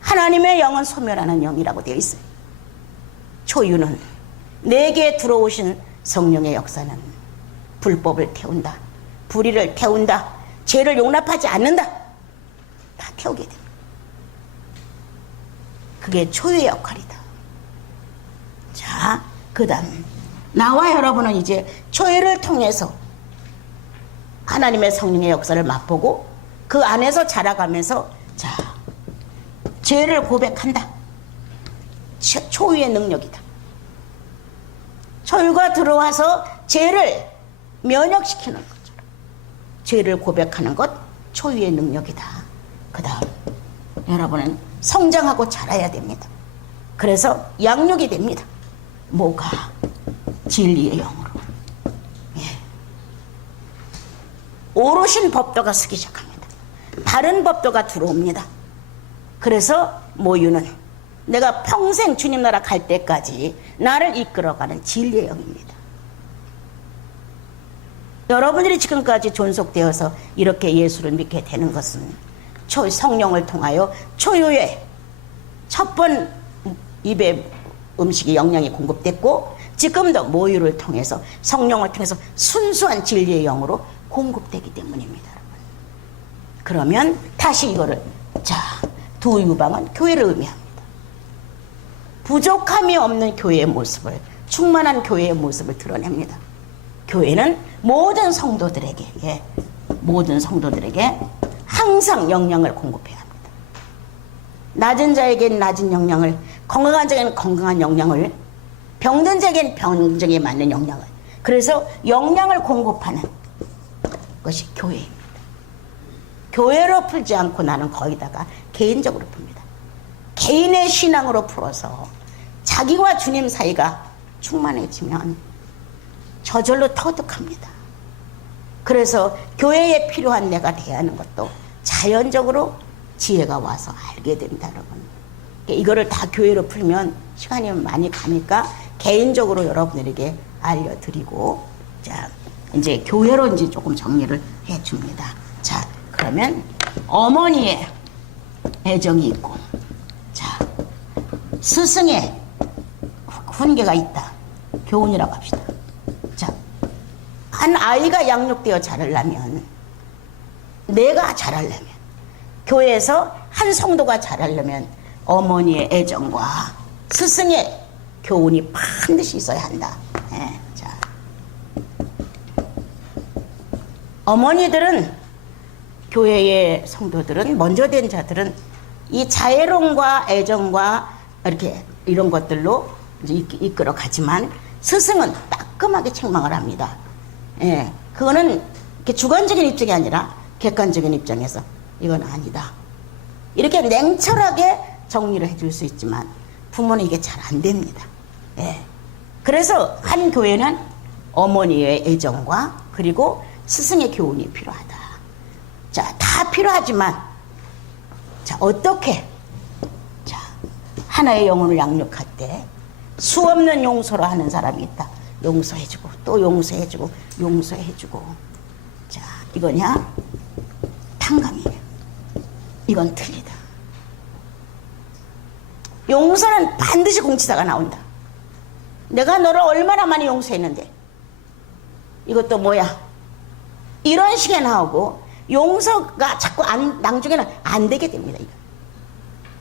하나님의 영은 소멸하는 영이라고 되어 있어요. 초유는 내게 들어오신 성령의 역사는 불법을 태운다, 불의를 태운다, 죄를 용납하지 않는다, 다 태우게 됩니다. 그게 초유의 역할이다. 자, 그 다음 나와 여러분은 이제 초유를 통해서 하나님의 성령의 역사를 맛보고 그 안에서 자라가면서 자, 죄를 고백한다. 초유의 능력이다. 초유가 들어와서 죄를 면역시키는 거죠. 죄를 고백하는 것 초유의 능력이다. 그 다음 여러분은 성장하고 자라야 됩니다. 그래서 양육이 됩니다. 뭐가? 진리의 영으로. 예. 오롯인 법도가 서기 시작합니다. 다른 법도가 들어옵니다. 그래서 모유는 내가 평생 주님 나라 갈 때까지 나를 이끌어가는 진리의 영입니다. 여러분들이 지금까지 존속되어서 이렇게 예수를 믿게 되는 것은 성령을 통하여 초유의 첫 번 입에 음식이 영양이 공급됐고 지금도 모유를 통해서 성령을 통해서 순수한 진리의 영으로 공급되기 때문입니다. 여러분. 그러면 다시 이거를 자, 두 유방은 교회를 의미합니다. 부족함이 없는 교회의 모습을, 충만한 교회의 모습을 드러냅니다. 교회는 모든 성도들에게 항상 영양을 공급해야 합니다. 낮은 자에겐 낮은 영양을, 건강한 자에겐 건강한 영양을, 병든 자에겐 병증에 맞는 영양을, 그래서 영양을 공급하는 것이 교회입니다. 교회로 풀지 않고 나는 거기다가 개인적으로 풉니다. 개인의 신앙으로 풀어서 자기와 주님 사이가 충만해지면 저절로 터득합니다. 그래서 교회에 필요한 내가 대하는 것도 자연적으로 지혜가 와서 알게 된다, 여러분. 이거를 다 교회로 풀면 시간이 많이 가니까 개인적으로 여러분들에게 알려드리고, 자, 이제 교회로 이제 조금 정리를 해 줍니다. 자, 그러면 어머니의 애정이 있고, 자, 스승의 훈계가 있다. 교훈이라고 합시다. 자, 한 아이가 양육되어 자라려면, 내가 자라려면, 교회에서 한 성도가 자라려면 어머니의 애정과 스승의 교훈이 반드시 있어야 한다. 네, 자, 어머니들은, 교회의 성도들은, 먼저 된 자들은 이 자애론과 애정과 이렇게 이런 것들로 이제 이끌어 가지만 스승은 따끔하게 책망을 합니다. 예, 그거는 이렇게 주관적인 입장이 아니라 객관적인 입장에서 이건 아니다. 이렇게 냉철하게 정리를 해줄 수 있지만 부모는 이게 잘 안 됩니다. 예. 그래서 한 교회는 어머니의 애정과 그리고 스승의 교훈이 필요하다. 자, 다 필요하지만, 자, 어떻게, 자, 하나의 영혼을 양육할 때 수 없는 용서로 하는 사람이 있다. 용서해주고, 또 용서해주고, 용서해주고. 자, 이거냐? 탕감이에요. 이건 틀리다. 용서는 반드시 공치사가 나온다. 내가 너를 얼마나 많이 용서했는데, 이것도 뭐야? 이런 식의 나오고, 용서가 자꾸 나중에는 안 되게 됩니다. 이거.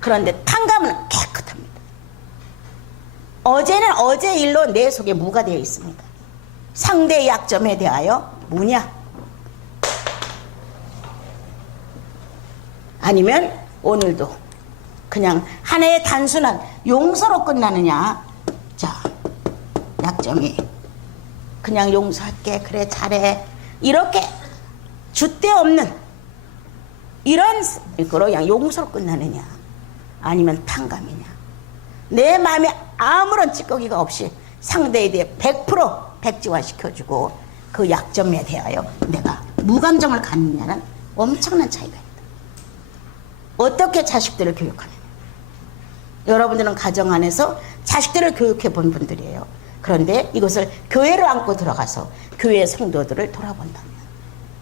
그런데 탕감은 깨끗합니다. 어제는 어제 일로 내 속에 무가 되어 있습니다. 상대의 약점에 대하여 무냐? 아니면 오늘도 그냥 하나의 단순한 용서로 끝나느냐? 자, 약점이 그냥 용서할게, 그래 잘해, 이렇게 줏대 없는 이런 거로 그냥 용서로 끝나느냐 아니면 탕감이냐. 내 마음에 아무런 찌꺼기가 없이 상대에 대해 100% 백지화시켜주고 그 약점에 대하여 내가 무감정을 갖느냐는 엄청난 차이가 있다. 어떻게 자식들을 교육하느냐. 여러분들은 가정 안에서 자식들을 교육해 본 분들이에요. 그런데 이것을 교회를 안고 들어가서 교회 성도들을 돌아본다면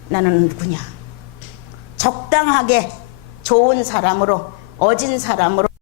나는 누구냐. 적당하게 좋은 사람으로 어진 사람으로